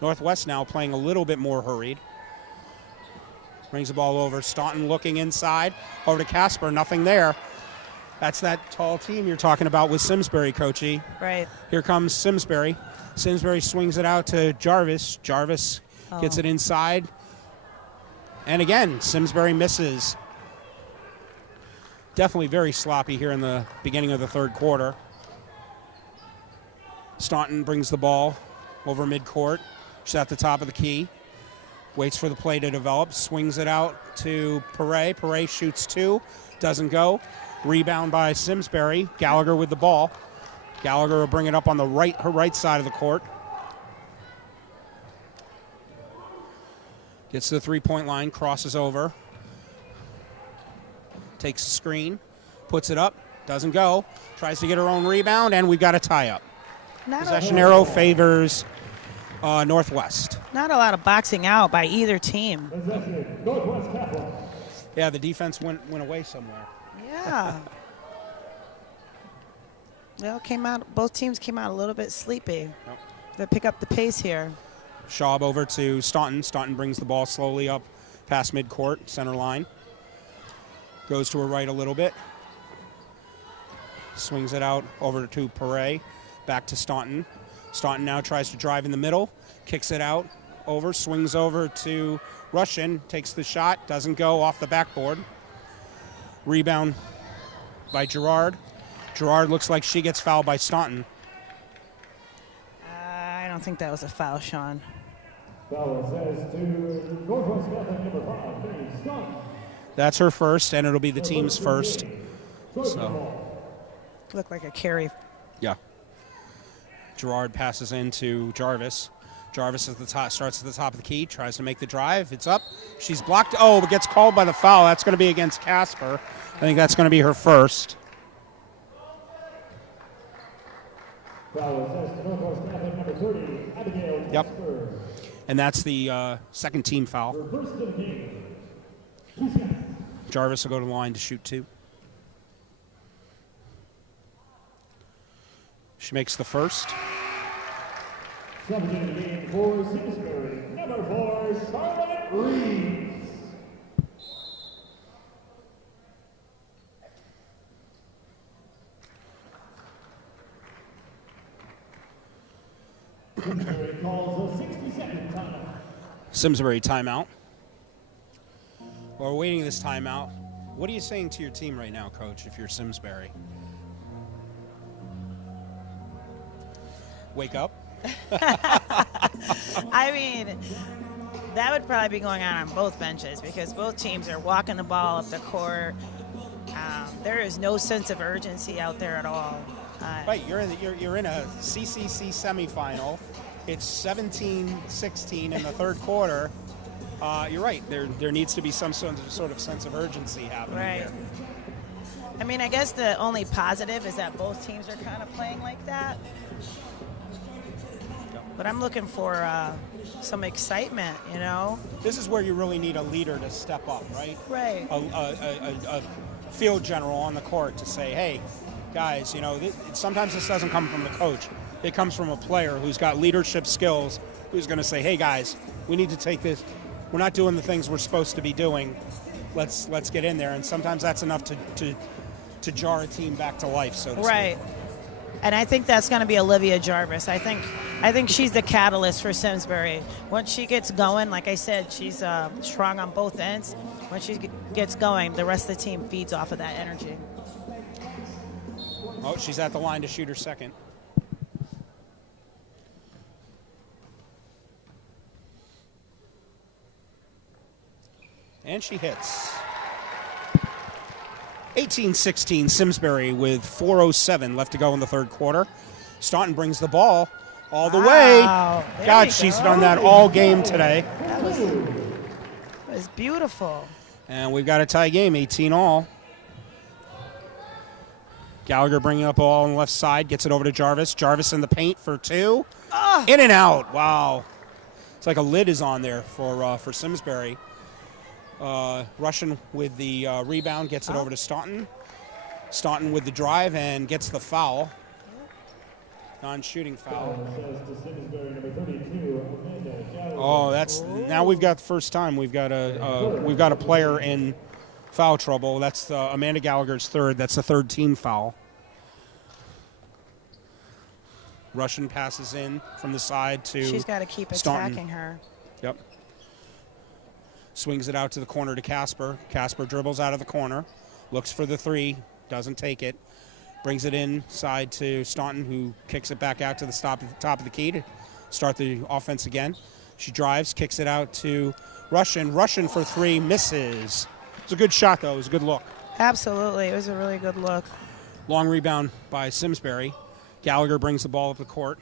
Northwest now playing a little bit more hurried. Brings the ball over. Staunton looking inside. Over to Casper. Nothing there. That's that tall team you're talking about with Simsbury, Coachy. Right. Here comes Simsbury. Simsbury swings it out to Jarvis. Jarvis gets it inside. And again, Simsbury misses. Definitely very sloppy here in the beginning of the third quarter. Staunton brings the ball over midcourt. She's at the top of the key. Waits for the play to develop. Swings it out to Perret. Perret shoots two. Doesn't go. Rebound by Simsbury. Gallagher with the ball. Gallagher will bring it up on the her right side of the court. Gets to the three-point line, crosses over. Takes a screen, puts it up, doesn't go. Tries to get her own rebound, and we've got a tie-up. Possession arrow favors Northwest. Not a lot of boxing out by either team. Yeah, the defense went away somewhere. Yeah. Both teams came out a little bit sleepy. Yep. They pick up the pace here. Schaub over to Staunton. Staunton brings the ball slowly up past midcourt, center line. Goes to her right a little bit. Swings it out over to Perret. Back to Staunton. Staunton now tries to drive in the middle. Kicks it out. Over. Swings over to Russian. Takes the shot. Doesn't go. Off the backboard. Rebound by Gerard. Gerard looks like she gets fouled by Staunton. I don't think that was a foul, Sean. Foul says to Northwest Catholic number 5, Mary Staunton. That's her first, and it'll be the team's first. So, Looked like a carry. yeah. Gerard passes into Jarvis. Jarvis at the top, starts at the top of the key, tries to make the drive. It's up. She's blocked. Oh, but gets called by the foul. That's going to be against Casper. I think that's going to be her first. Foul says to Northwest Catholic number 30, Abigail Yep. Casper. And that's the second team foul. Her first of the game. Jarvis will go to the line to shoot two. She makes the first. Subject of the game for Simsbury, number 4, Charlotte Reeves. Simsbury calls a 60-second timeout. Simsbury timeout. While we're waiting this timeout, what are you saying to your team right now, Coach, if you're Simsbury? Wake up. I mean, that would probably be going on both benches because both teams are walking the ball up the court. There is no sense of urgency out there at all. Right, you're in a CCC semifinal. It's 17-16 in the third quarter. You're right. There needs to be some sort of sense of urgency happening Right. here. I mean, I guess the only positive is that both teams are kind of playing like that. But I'm looking for some excitement, you know? This is where you really need a leader to step up, right? Right. A field general on the court to say, hey, guys, you know, sometimes this doesn't come from the coach. It comes from a player who's got leadership skills, who's going to say, hey, guys, we need to take this. We're not doing the things we're supposed to be doing. Let's get in there. And sometimes that's enough to jar a team back to life, so to speak. Right. And I think that's going to be Olivia Jarvis. I think she's the catalyst for Simsbury. Once she gets going, like I said, she's strong on both ends. When she gets going, the rest of the team feeds off of that energy. Oh, she's at the line to shoot her second. And she hits. 18-16 Simsbury with 4:07 left to go in the third quarter. Staunton brings the ball all the way. There God, we she's go. done that all game today. That was beautiful. And we've got a tie game, 18-all. Gallagher bringing up the ball on the left side, gets it over to Jarvis. Jarvis in the paint for two. In and out. Wow. It's like a lid is on there for Simsbury. Russian with the rebound, gets it over to Staunton. Staunton with the drive and gets the foul. Non-shooting foul. Oh, now we've got the first time we've got a player in foul trouble. That's Amanda Gallagher's third. That's the third team foul. Russian passes in from the side to She's got to keep Staunton. attacking her. Yep. Swings it out to the corner to Casper. Casper dribbles out of the corner, looks for the three, doesn't take it. Brings it inside to Staunton, who kicks it back out to the top of the key to start the offense again. She drives, kicks it out to Russian. Russian for three, misses. It was a good shot, though. It was a good look. Absolutely. It was a really good look. Long rebound by Simsbury. Gallagher brings the ball up the court,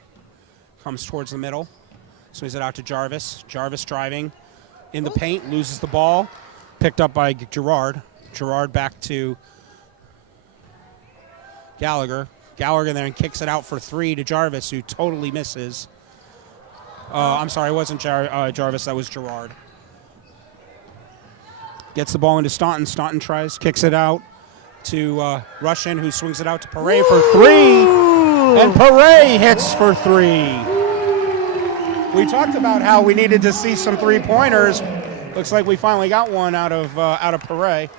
comes towards the middle, swings it out to Jarvis. Jarvis driving in the paint, loses the ball, picked up by Gerard. Gerard back to Gallagher. Gallagher then kicks it out for three to Jarvis, who totally misses. I'm sorry, it wasn't Jarvis, that was Gerard. Gets the ball into Staunton. Staunton tries, kicks it out to Russian, who swings it out to Perret for three. And Perret hits for three. We talked about how we needed to see some three-pointers. Looks like we finally got one out of Perret.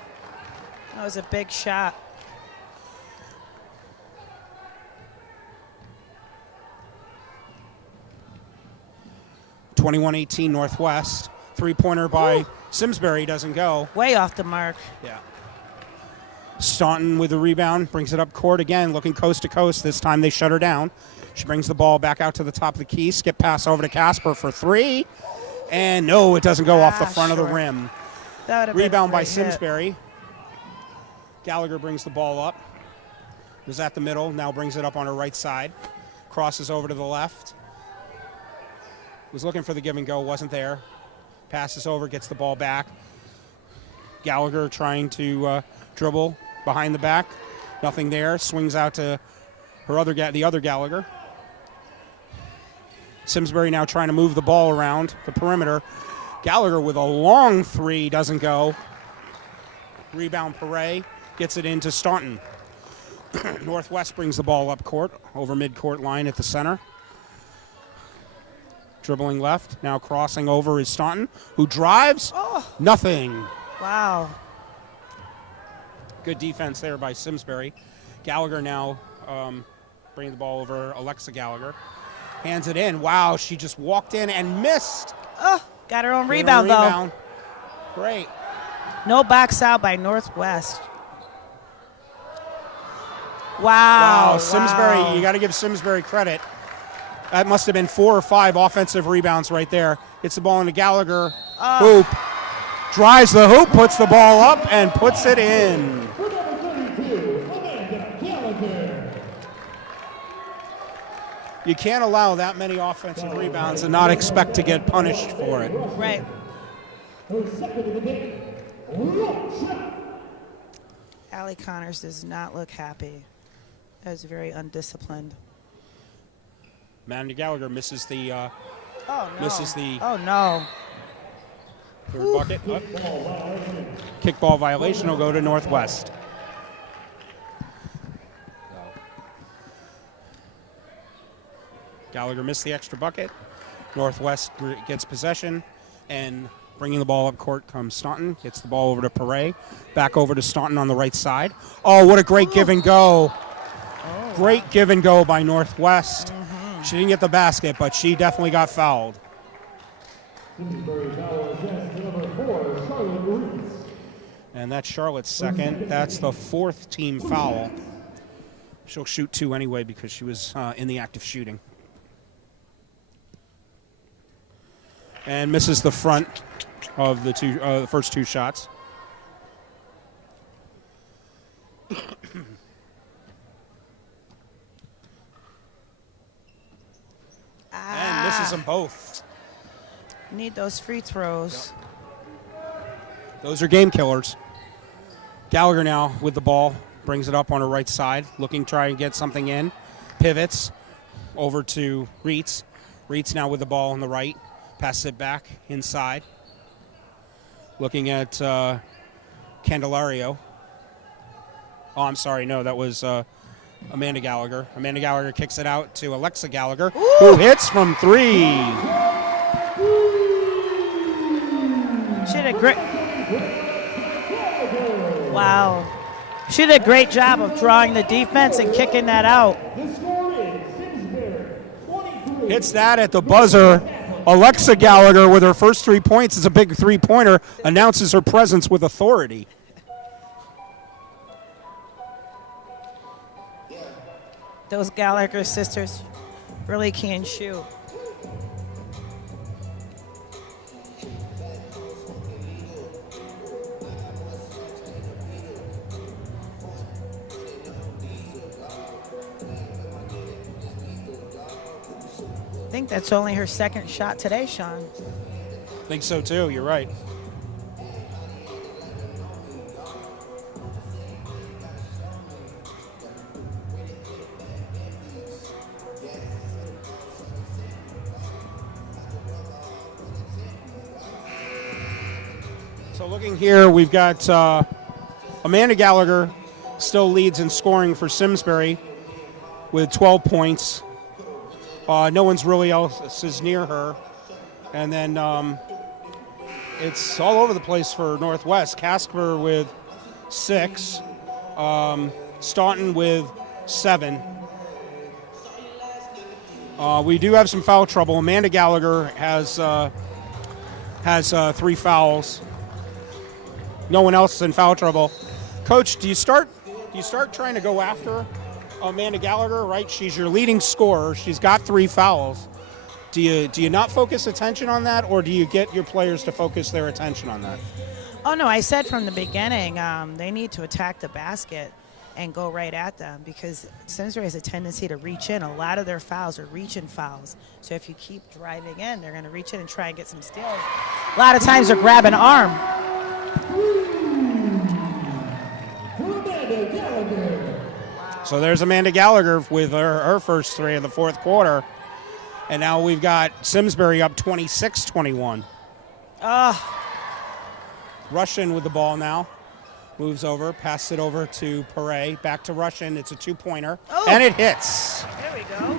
That was a big shot. (21-18) Northwest. Three-pointer by Simsbury doesn't go. Way off the mark. Yeah. Staunton with the rebound, brings it up court again, looking coast to coast. This time they shut her down. She brings the ball back out to the top of the key. Skip pass over to Casper for three. And no, it doesn't go off the front of the rim. Rebound by Simsbury. Gallagher brings the ball up. Was at the middle, now brings it up on her right side. Crosses over to the left. Was looking for the give and go, wasn't there. Passes over, gets the ball back. Gallagher trying to dribble behind the back. Nothing there. Swings out to the other Gallagher. Simsbury now trying to move the ball around the perimeter. Gallagher with a long three, doesn't go. Rebound Perret, gets it into Staunton. Northwest brings the ball up court, over mid-court line at the center. Dribbling left, now crossing over is Staunton, who drives. Nothing. Wow. Good defense there by Simsbury. Gallagher now bringing the ball over, Alexa Gallagher. Hands it in. Wow, she just walked in and missed. Got her own rebound, though. Great. No box out by Northwest. Wow. Simsbury, you got to give Simsbury credit. That must have been 4 or 5 offensive rebounds right there. Hits the ball into Gallagher. Hoop. Drives the hoop, puts the ball up, and puts it in. You can't allow that many offensive rebounds and not expect to get punished for it. Right. Allie Connors does not look happy. That was very undisciplined. Amanda Gallagher misses the Oh, no. misses the Oh, no. third bucket. Kickball violation will go to Northwest. Gallagher missed the extra bucket. Northwest gets possession, and bringing the ball up court comes Staunton. Gets the ball over to Perret. Back over to Staunton on the right side. Oh, what a great give and go. Great give and go by Northwest. She didn't get the basket, but she definitely got fouled. And that's Charlotte's second. That's the 4th team foul. She'll shoot 2 anyway because she was in the act of shooting. And misses the front of the first 2 shots. And misses them both. Need those free throws. Those are game killers. Gallagher now with the ball. Brings it up on her right side. Looking to try and get something in. Pivots over to Reitz. Reitz now with the ball on the right. Passes it back inside. Looking at Candelario. Oh, I'm sorry. No, that was Amanda Gallagher. Amanda Gallagher kicks it out to Alexa Gallagher, who hits from 3. She did a great. Wow. She did a great job of drawing the defense and kicking that out. Hits that at the buzzer. Alexa Gallagher with her first 3 points. It's a big 3-pointer. Announces her presence with authority. Those Gallagher sisters really can shoot. I think that's only her second shot today, Sean. I think so too. You're right. So looking here, we've got Amanda Gallagher still leads in scoring for Simsbury with 12 points. No one's really else is near her. And then it's all over the place for Northwest. Casper with 6. Staunton with 7. We do have some foul trouble. Amanda Gallagher has 3 fouls. No one else is in foul trouble. Coach, do you start trying to go after Amanda Gallagher? Right, she's your leading scorer. She's got 3 fouls. Do you not focus attention on that, or do you get your players to focus their attention on that? Oh no, I said from the beginning they need to attack the basket and go right at them, because Simsbury has a tendency to reach in. A lot of their fouls are reach-in fouls. So if you keep driving in, they're going to reach in and try and get some steals. A lot of times they're grabbing arm. So there's Amanda Gallagher with her first 3 in the 4th quarter. And now we've got Simsbury up 26-21. Russian with the ball now. Moves over, passes it over to Perret. Back to Russian. It's a 2-pointer. Oh. And it hits. There we go.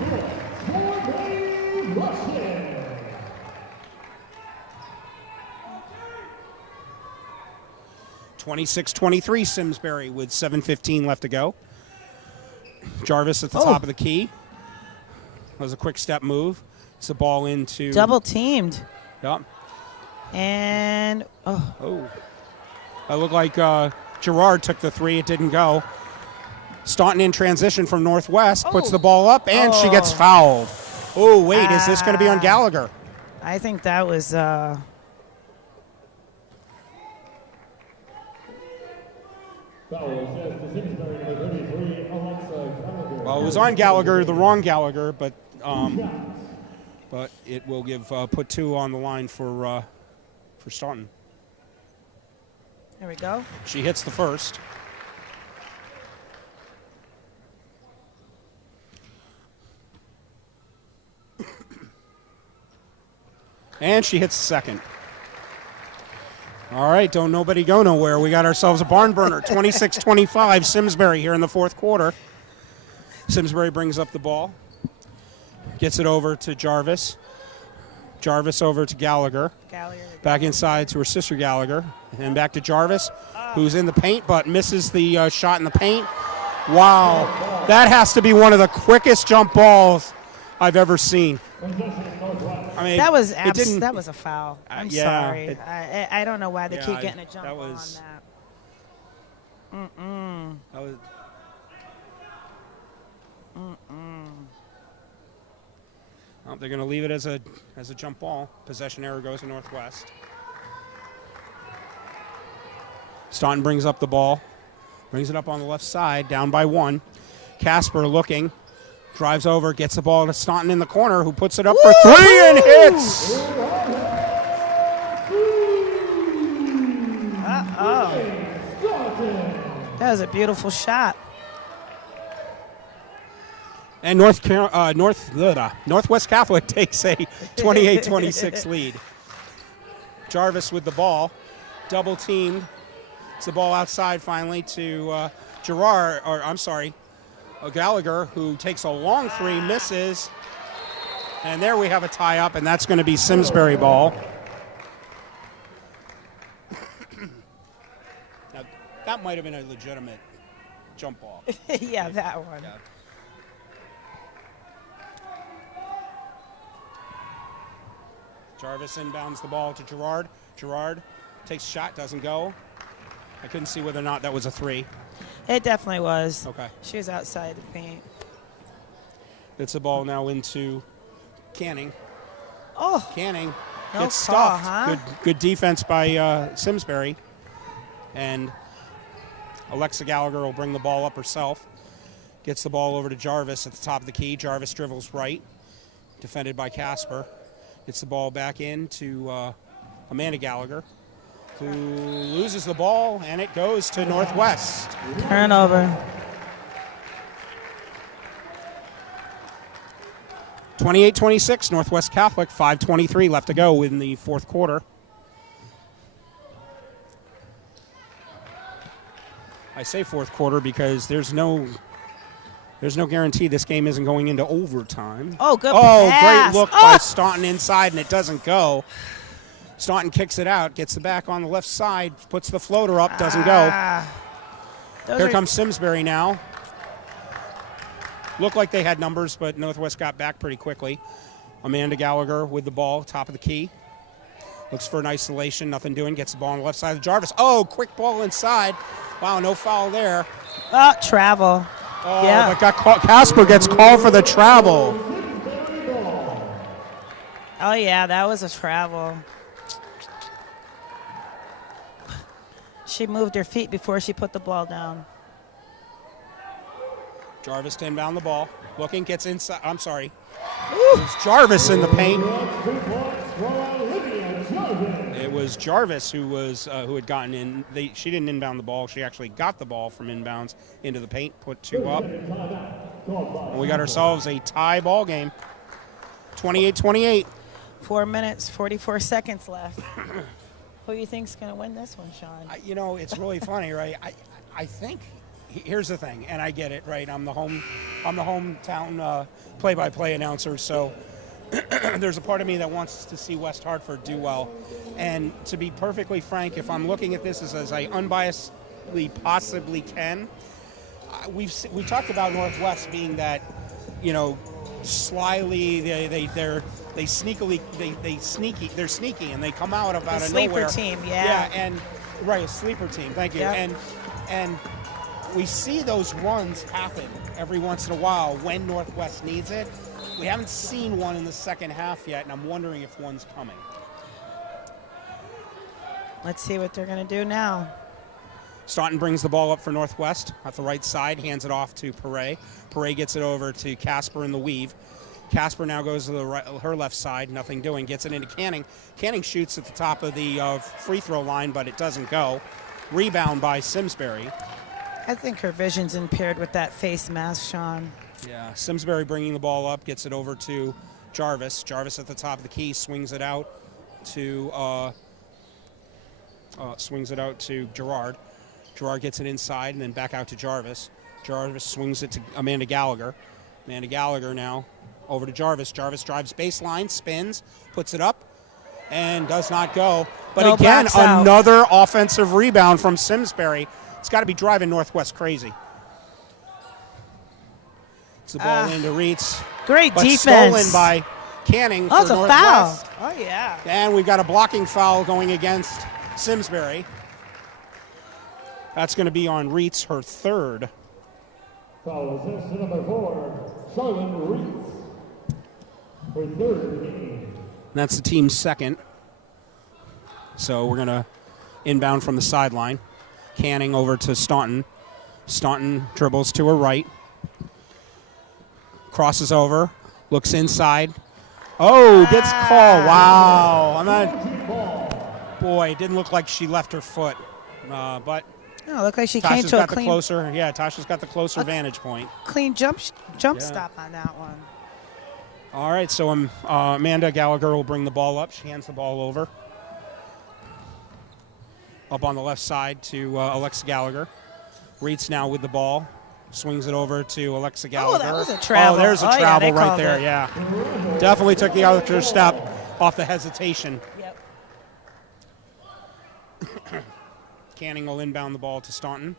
26-23 Simsbury with 7:15 left to go. Jarvis at the top of the key. That was a quick step move. It's the ball into... Double teamed. Yep. And, That looked like Gerard took the 3. It didn't go. Staunton in transition from Northwest. Puts the ball up, and she gets fouled. Oh, wait, is this going to be on Gallagher? I think that was Foul says the Simsbury number 33, Alexa Gallagher. Well, it was on Gallagher, the wrong Gallagher, but it will give put 2 on the line for Staunton. there we go. She hits the first. And she hits the second. All right, don't nobody go nowhere. We got ourselves a barn burner. 26-25, Simsbury here in the fourth quarter. Simsbury brings up the ball. Gets it over to Jarvis. Jarvis over to Gallagher. Back inside to her sister Gallagher. And back to Jarvis, who's in the paint but misses the shot in the paint. Wow. That has to be one of the quickest jump balls I've ever seen. I mean, that was a foul. I'm yeah, sorry. I don't know why they keep getting a jump that ball was, on that. That was. Well, they're going to leave it as a jump ball. Possession error goes to Northwest. Staunton brings up the ball. Brings it up on the left side, down by 1. Casper looking. Drives over, gets the ball to Staunton in the corner, who puts it up for 3 and hits. That was a beautiful shot. And Northwest Catholic takes a 28-26 lead. Jarvis with the ball, double teamed. It's the ball outside finally to Gallagher, who takes a long 3, misses. And there we have a tie-up, and that's going to be Simsbury ball. Now, that might have been a legitimate jump ball. Yeah, that one. Yeah. Jarvis inbounds the ball to Gerard. Gerard takes a shot, doesn't go. I couldn't see whether or not that was a 3. It definitely was. Okay. She was outside the paint. It's the ball now into Canning. Oh. Canning No gets call, stuffed. huh? Good defense by Simsbury. And Alexa Gallagher will bring the ball up herself. Gets the ball over to Jarvis at the top of the key. Jarvis dribbles right. Defended by Casper. Gets the ball back in to Amanda Gallagher, who loses the ball, and it goes to Northwest. Turnover. 28-26, Northwest Catholic, 5:23 left to go in the fourth quarter. I say fourth quarter because there's no guarantee this game isn't going into overtime. Oh, good Great pass. look by Staunton inside, and it doesn't go. Staunton kicks it out, gets the back on the left side, puts the floater up, doesn't go. Here comes Simsbury now. Looked like they had numbers, but Northwest got back pretty quickly. Amanda Gallagher with the ball, top of the key. Looks for an isolation, nothing doing. Gets the ball on the left side of Jarvis. Oh, quick ball inside. Wow, no foul there. Oh, travel. Oh, yeah. But got caught. Casper gets called for the travel. Oh, yeah, that was a travel. She moved her feet before she put the ball down. Jarvis to inbound the ball. Looking, gets inside. I'm sorry. It was Jarvis in the paint. It was Jarvis who had gotten in. She didn't inbound the ball. She actually got the ball from inbounds into the paint, put 2 up. And we got ourselves a tie ball game. 28-28. 4 minutes, 44 seconds left. Who do you think's going to win this one, Sean? It's really funny, right? I think here's the thing, and I get it, right? I'm the hometown play-by-play announcer, so there's a part of me that wants to see West Hartford do well. And to be perfectly frank, if I'm looking at this as I unbiasedly possibly can, we talked about Northwest being that, slyly they're sneaky and they come out of nowhere. Sleeper team, yeah. Yeah, and right, a sleeper team. Thank you. Yep. And we see those runs happen every once in a while when Northwest needs it. We haven't seen one in the second half yet, and I'm wondering if one's coming. Let's see what they're going to do now. Staunton brings the ball up for Northwest at the right side, hands it off to Perret. Perret gets it over to Casper in the weave. Casper now goes to her left side, nothing doing, gets it into Canning. Canning shoots at the top of the free throw line, but it doesn't go. Rebound by Simsbury. I think her vision's impaired with that face mask, Sean. Yeah, Simsbury bringing the ball up, gets it over to Jarvis. Jarvis at the top of the key, swings it out to Gerard. Gerard gets it inside and then back out to Jarvis. Jarvis swings it to Amanda Gallagher. Amanda Gallagher now over to Jarvis. Jarvis drives baseline, spins, puts it up, and does not go. But No, again, backs out. another offensive rebound from Simsbury. It's got to be driving Northwest crazy. It's the ball into Reitz. Great But defense. stolen by Canning Oh, for it's a Northwest. foul. Oh, yeah. And we've got a blocking foul going against Simsbury. That's going to be on Reitz, her third. Foul assist number 4, Charlotte Reitz. Her third of the game. And that's the team's second. So we're going to inbound from the sideline. Canning over to Staunton. Staunton dribbles to her right. Crosses over. Looks inside. Oh, gets called. Wow. I'm not. Boy, it didn't look like she left her foot. But Oh, looked like she came Tasha's to a got the clean, closer. Yeah, Tasha's got the closer vantage point. clean jump Yeah. stop on that one. All right, so Amanda Gallagher will bring the ball up. She hands the ball over. Up on the left side to Alexa Gallagher. Reitz now with the ball. Swings it over to Alexa Gallagher. that was a travel. Oh, there's a Oh, yeah, travel they right called there, it. yeah. Definitely took the other step off the hesitation. Yep. Canning will inbound the ball to Staunton.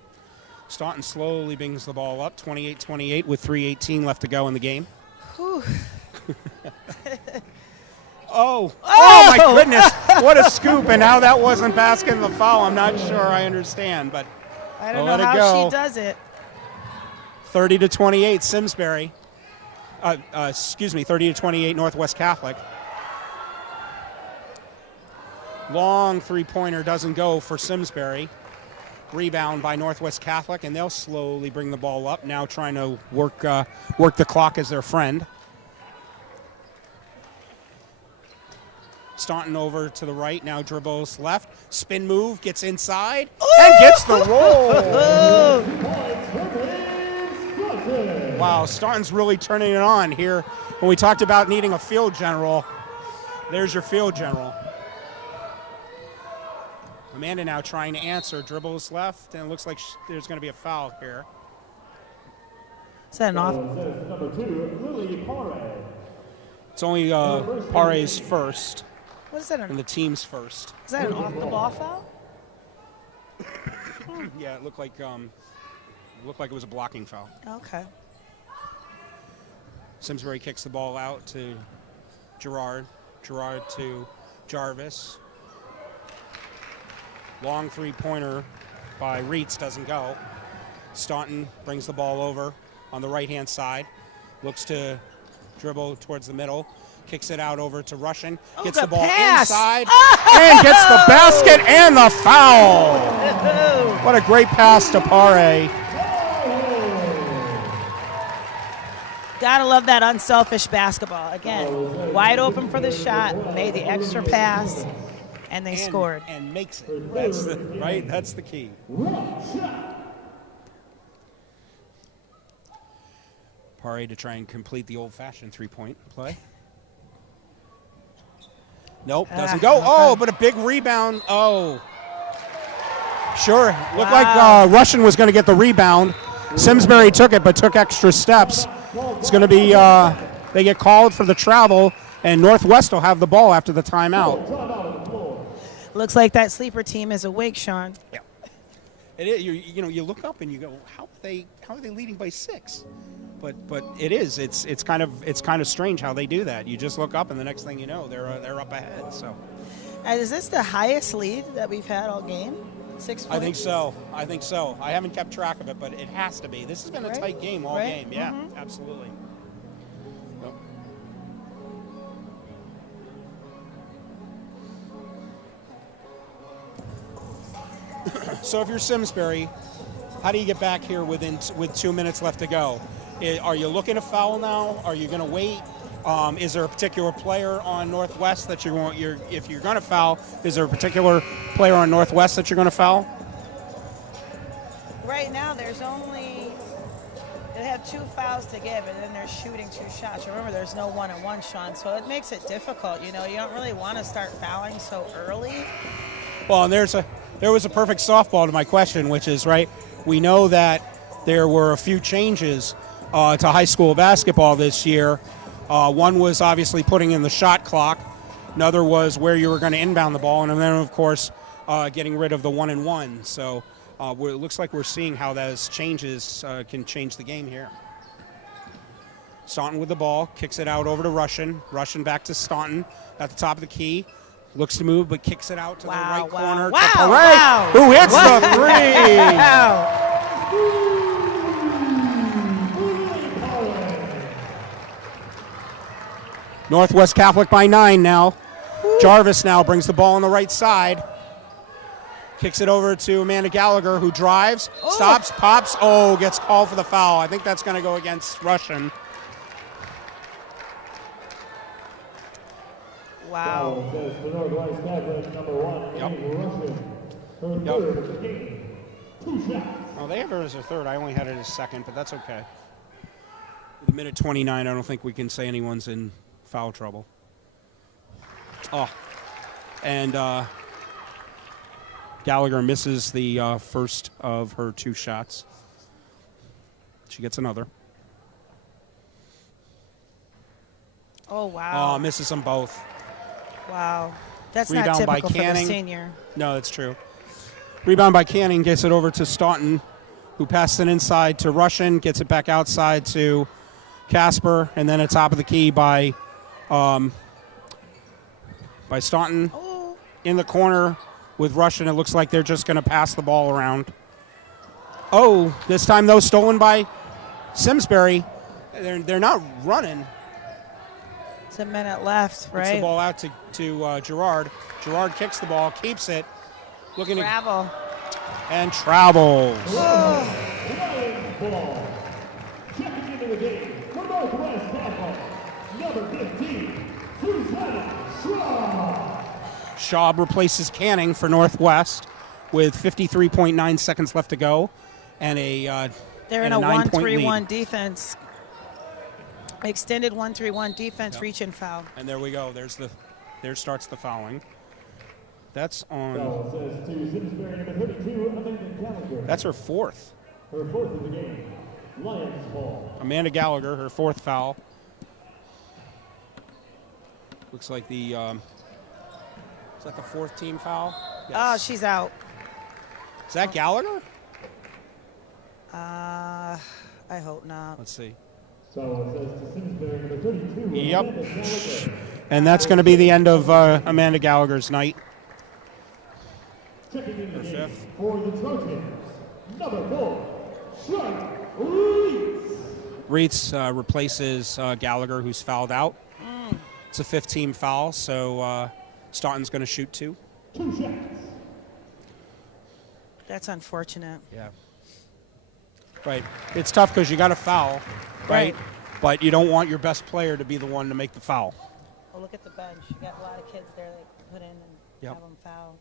Staunton slowly brings the ball up, 28-28 with 3:18 left to go in the game. Oh my goodness, what a scoop, and how that wasn't basket the foul, I'm not sure I understand, but I don't we'll know let it how go. she does it. 30-28 Simsbury. 30-28 Northwest Catholic. Long three-pointer doesn't go for Simsbury. Rebound by Northwest Catholic, and they'll slowly bring the ball up, now trying to work the clock as their friend. Staunton over to the right, now dribbles left, spin move, gets inside, and gets the roll. Wow, Staunton's really turning it on here. When we talked about needing a field general, there's your field general. Amanda now trying to answer, dribbles left, and it looks like there's going to be a foul here. Is that an off? Number 2, Lily Paré. It's only Pare's first, What is that? and the team's first. Is that an off the ball foul? Yeah, it looked like it was a blocking foul. Okay. Simsbury kicks the ball out to Gerard. Gerard to Jarvis. Long three-pointer by Reitz doesn't go. Staunton brings the ball over on the right-hand side. Looks to dribble towards the middle. Kicks it out over to Russian. Gets the good ball pass. inside. And gets the basket and the foul. What a great pass to Pare. Gotta love that unselfish basketball. Again, wide open for the shot, made the extra pass, and they scored. And makes it. That's the, right? That's the key. Pare to try and complete the old-fashioned three-point play. Nope, doesn't go. Oh, but a big rebound. Oh. Sure. Looked like Russian was going to get the rebound. Simsbury took it, but took extra steps. It's going to be, they get called for the travel, and Northwest will have the ball after the timeout. Looks like that sleeper team is awake, Sean. Yeah. It is. You look up and you go, how are they leading by 6? But it is. It's kind of strange how they do that. You just look up and the next thing you know, they're up ahead. So. Is this the highest lead that we've had all game? 6 points? I think so. I think so. I haven't kept track of it, but it has to be. This has been a tight game all game. Yeah, absolutely. So if you're Simsbury, how do you get back here with 2 minutes left to go? Are you looking to foul now? Are you going to wait? Is there a particular player on Northwest that if you're going to foul, is there a particular player on Northwest that you're going to foul? Right now, they have 2 fouls to give, and then they're shooting 2 shots. Remember, there's no 1-on-1, Sean, so it makes it difficult. You know, you don't really want to start fouling so early. Well, and there was a perfect softball to my question, which is, right, we know that there were a few changes to high school basketball this year. One was obviously putting in the shot clock. Another was where you were going to inbound the ball. And then, of course, getting rid of the 1-and-1. So it looks like we're seeing how those changes can change the game here. Staunton with the ball, kicks it out over to Russian. Russian back to Staunton at the top of the key. Looks to move, but kicks it out to the right corner to Perret, who hits the 3. Wow. Northwest Catholic by 9 now. Jarvis now brings the ball on the right side. Kicks it over to Amanda Gallagher, who drives, stops, pops. Oh, gets called for the foul. I think that's going to go against Russian. Wow. Oh, they have her as a third. I only had it as second, but that's okay. With a minute 29, I don't think we can say anyone's in foul trouble. Oh, and Gallagher misses the first of her 2 shots. She gets another. Oh, wow. Misses them both. Wow. That's Rebound not by typical for the Canning. senior. No, that's true. Rebound by Canning, gets it over to Staunton, who passes it inside to Russian, gets it back outside to Casper, and then at top of the key by Staunton. Oh. In the corner with Russian, it looks like they're just going to pass the ball around. Oh, this time, though, stolen by Simsbury. They're not running. It's a minute left, right? Puts the ball out to Gerard. Gerard kicks the ball, keeps it. Looking Travel. and travels. Ball. Checking into the game for Northwest Catholic, number 15, Susanna Schwab. Schaub replaces Canning for Northwest with 53.9 seconds left to go, and they're in a 1-3-1 defense. Extended 1-3-1 defense, reach and foul. And there we go. There starts the fouling. That's on. Foul says to Simsbury, number 32, Amanda Gallagher. That's her 4th. Her 4th of the game. Lions ball. Amanda Gallagher, her 4th foul. Looks like is that the 4th team foul? Yes. Oh, she's out. Is that Gallagher? I hope not. Let's see. So it says to Simsbury, number 32, Yep. Amanda Gallagher. And that's going to be the end of Amanda Gallagher's night. Checking in the Her game 5th. for the Trojans, number 4, Shrike Reitz. Reitz replaces Gallagher, who's fouled out. It's a 5th-team foul, so Staunton's going to shoot 2. 2 shots. That's unfortunate. Yeah. Right. It's tough because you got to foul, right? Right. But you don't want your best player to be the one to make the foul. Oh, look at the bench. You got a lot of kids there that put in and Yep. have them foul.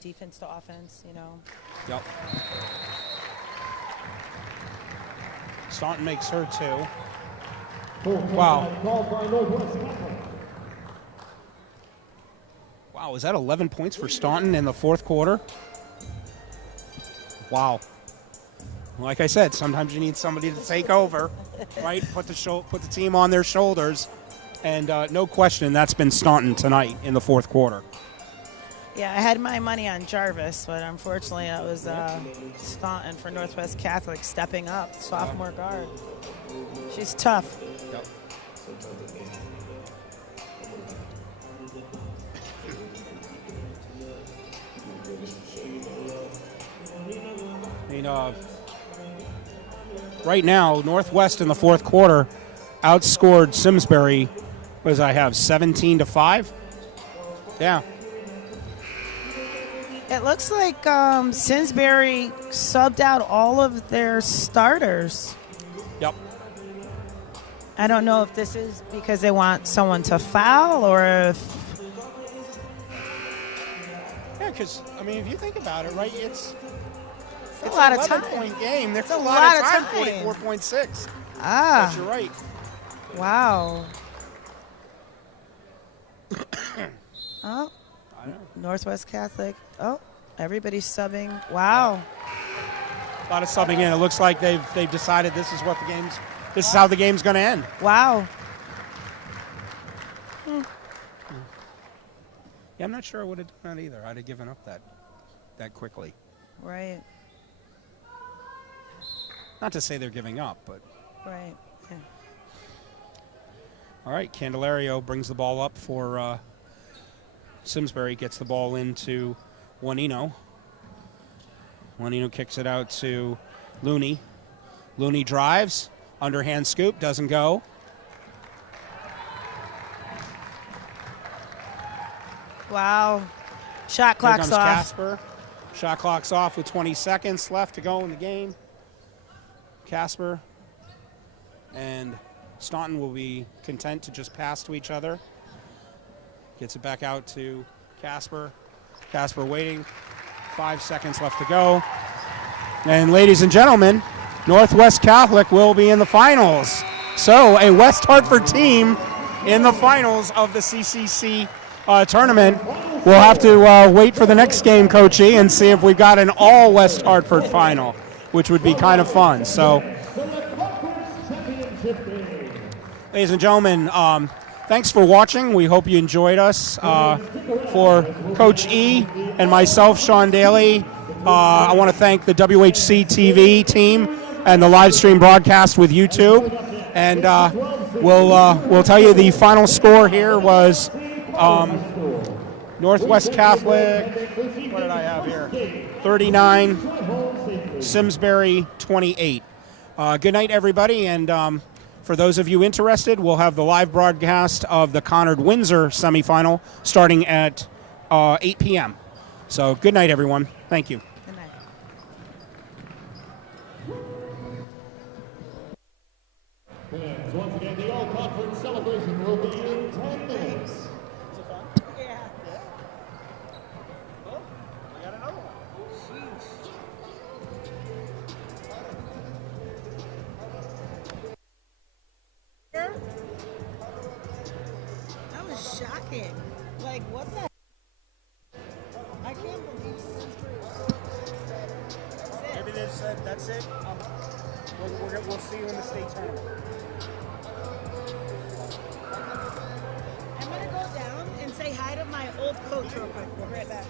Defense to offense, you know. Yep. Staunton makes her 2. Wow. Called by Northwest Catholic. Wow, is that 11 points for Staunton in the 4th quarter? Wow. Like I said, sometimes you need somebody to take over, right? Put the team on their shoulders. And no question, that's been Staunton tonight in the 4th quarter. Yeah, I had my money on Jarvis, but unfortunately it was Staunton for Northwest Catholic stepping up, sophomore guard. She's tough. Yep. mean, right now, Northwest in the fourth quarter outscored Simsbury, what does I have, 17-5? Yeah. It looks like Simsbury subbed out all of their starters. Yep. I don't know if this is because they want someone to foul or if... Yeah, because, I mean, if you think about it, right, it's a lot of time. 11-point game. There's It's a lot of time, 44.6. Ah. But you're right. Wow. Oh, I know. Northwest Catholic. Oh, everybody's subbing. Wow. A lot of subbing in. It looks like they've decided this is how the game's going to end. Wow. Yeah, I'm not sure I would have done that either. I'd have given up that quickly. Right. Not to say they're giving up, but. Right. Yeah. All right, Candelario brings the ball up for Simsbury, gets the ball into Juanino. Juanino kicks it out to Looney. Looney drives, underhand scoop, doesn't go. Wow. Shot Here clock's comes off. Casper. Shot clock's off with 20 seconds left to go in the game. Casper and Staunton will be content to just pass to each other. Gets it back out to Casper. Casper waiting. 5 seconds left to go. And ladies and gentlemen, Northwest Catholic will be in the finals. So a West Hartford team in the finals of the CCC tournament. We'll have to wait for the next game, Coach E, and see if we've got an all West Hartford final, which would be kind of fun. So, ladies and gentlemen, thanks for watching. We hope you enjoyed us. For Coach E and myself, Sean Daly, I want to thank the WHC TV team and the live stream broadcast with YouTube. And we'll tell you the final score here was Northwest Catholic, what did I have here? 39, Simsbury 28. Good night, everybody, and for those of you interested, we'll have the live broadcast of the Conard-Windsor semifinal starting at 8 p.m. So good night, everyone. Thank you. Good night. Fans, once again, the all-conference celebration will be in 10 minutes. Yeah. Oh, we got another one. That was shocking. Like, what the? I can't believe Maybe they said that's it. We'll see you in the state tournament. I'm going to go down and say hi to my old coach real quick. We'll be right back.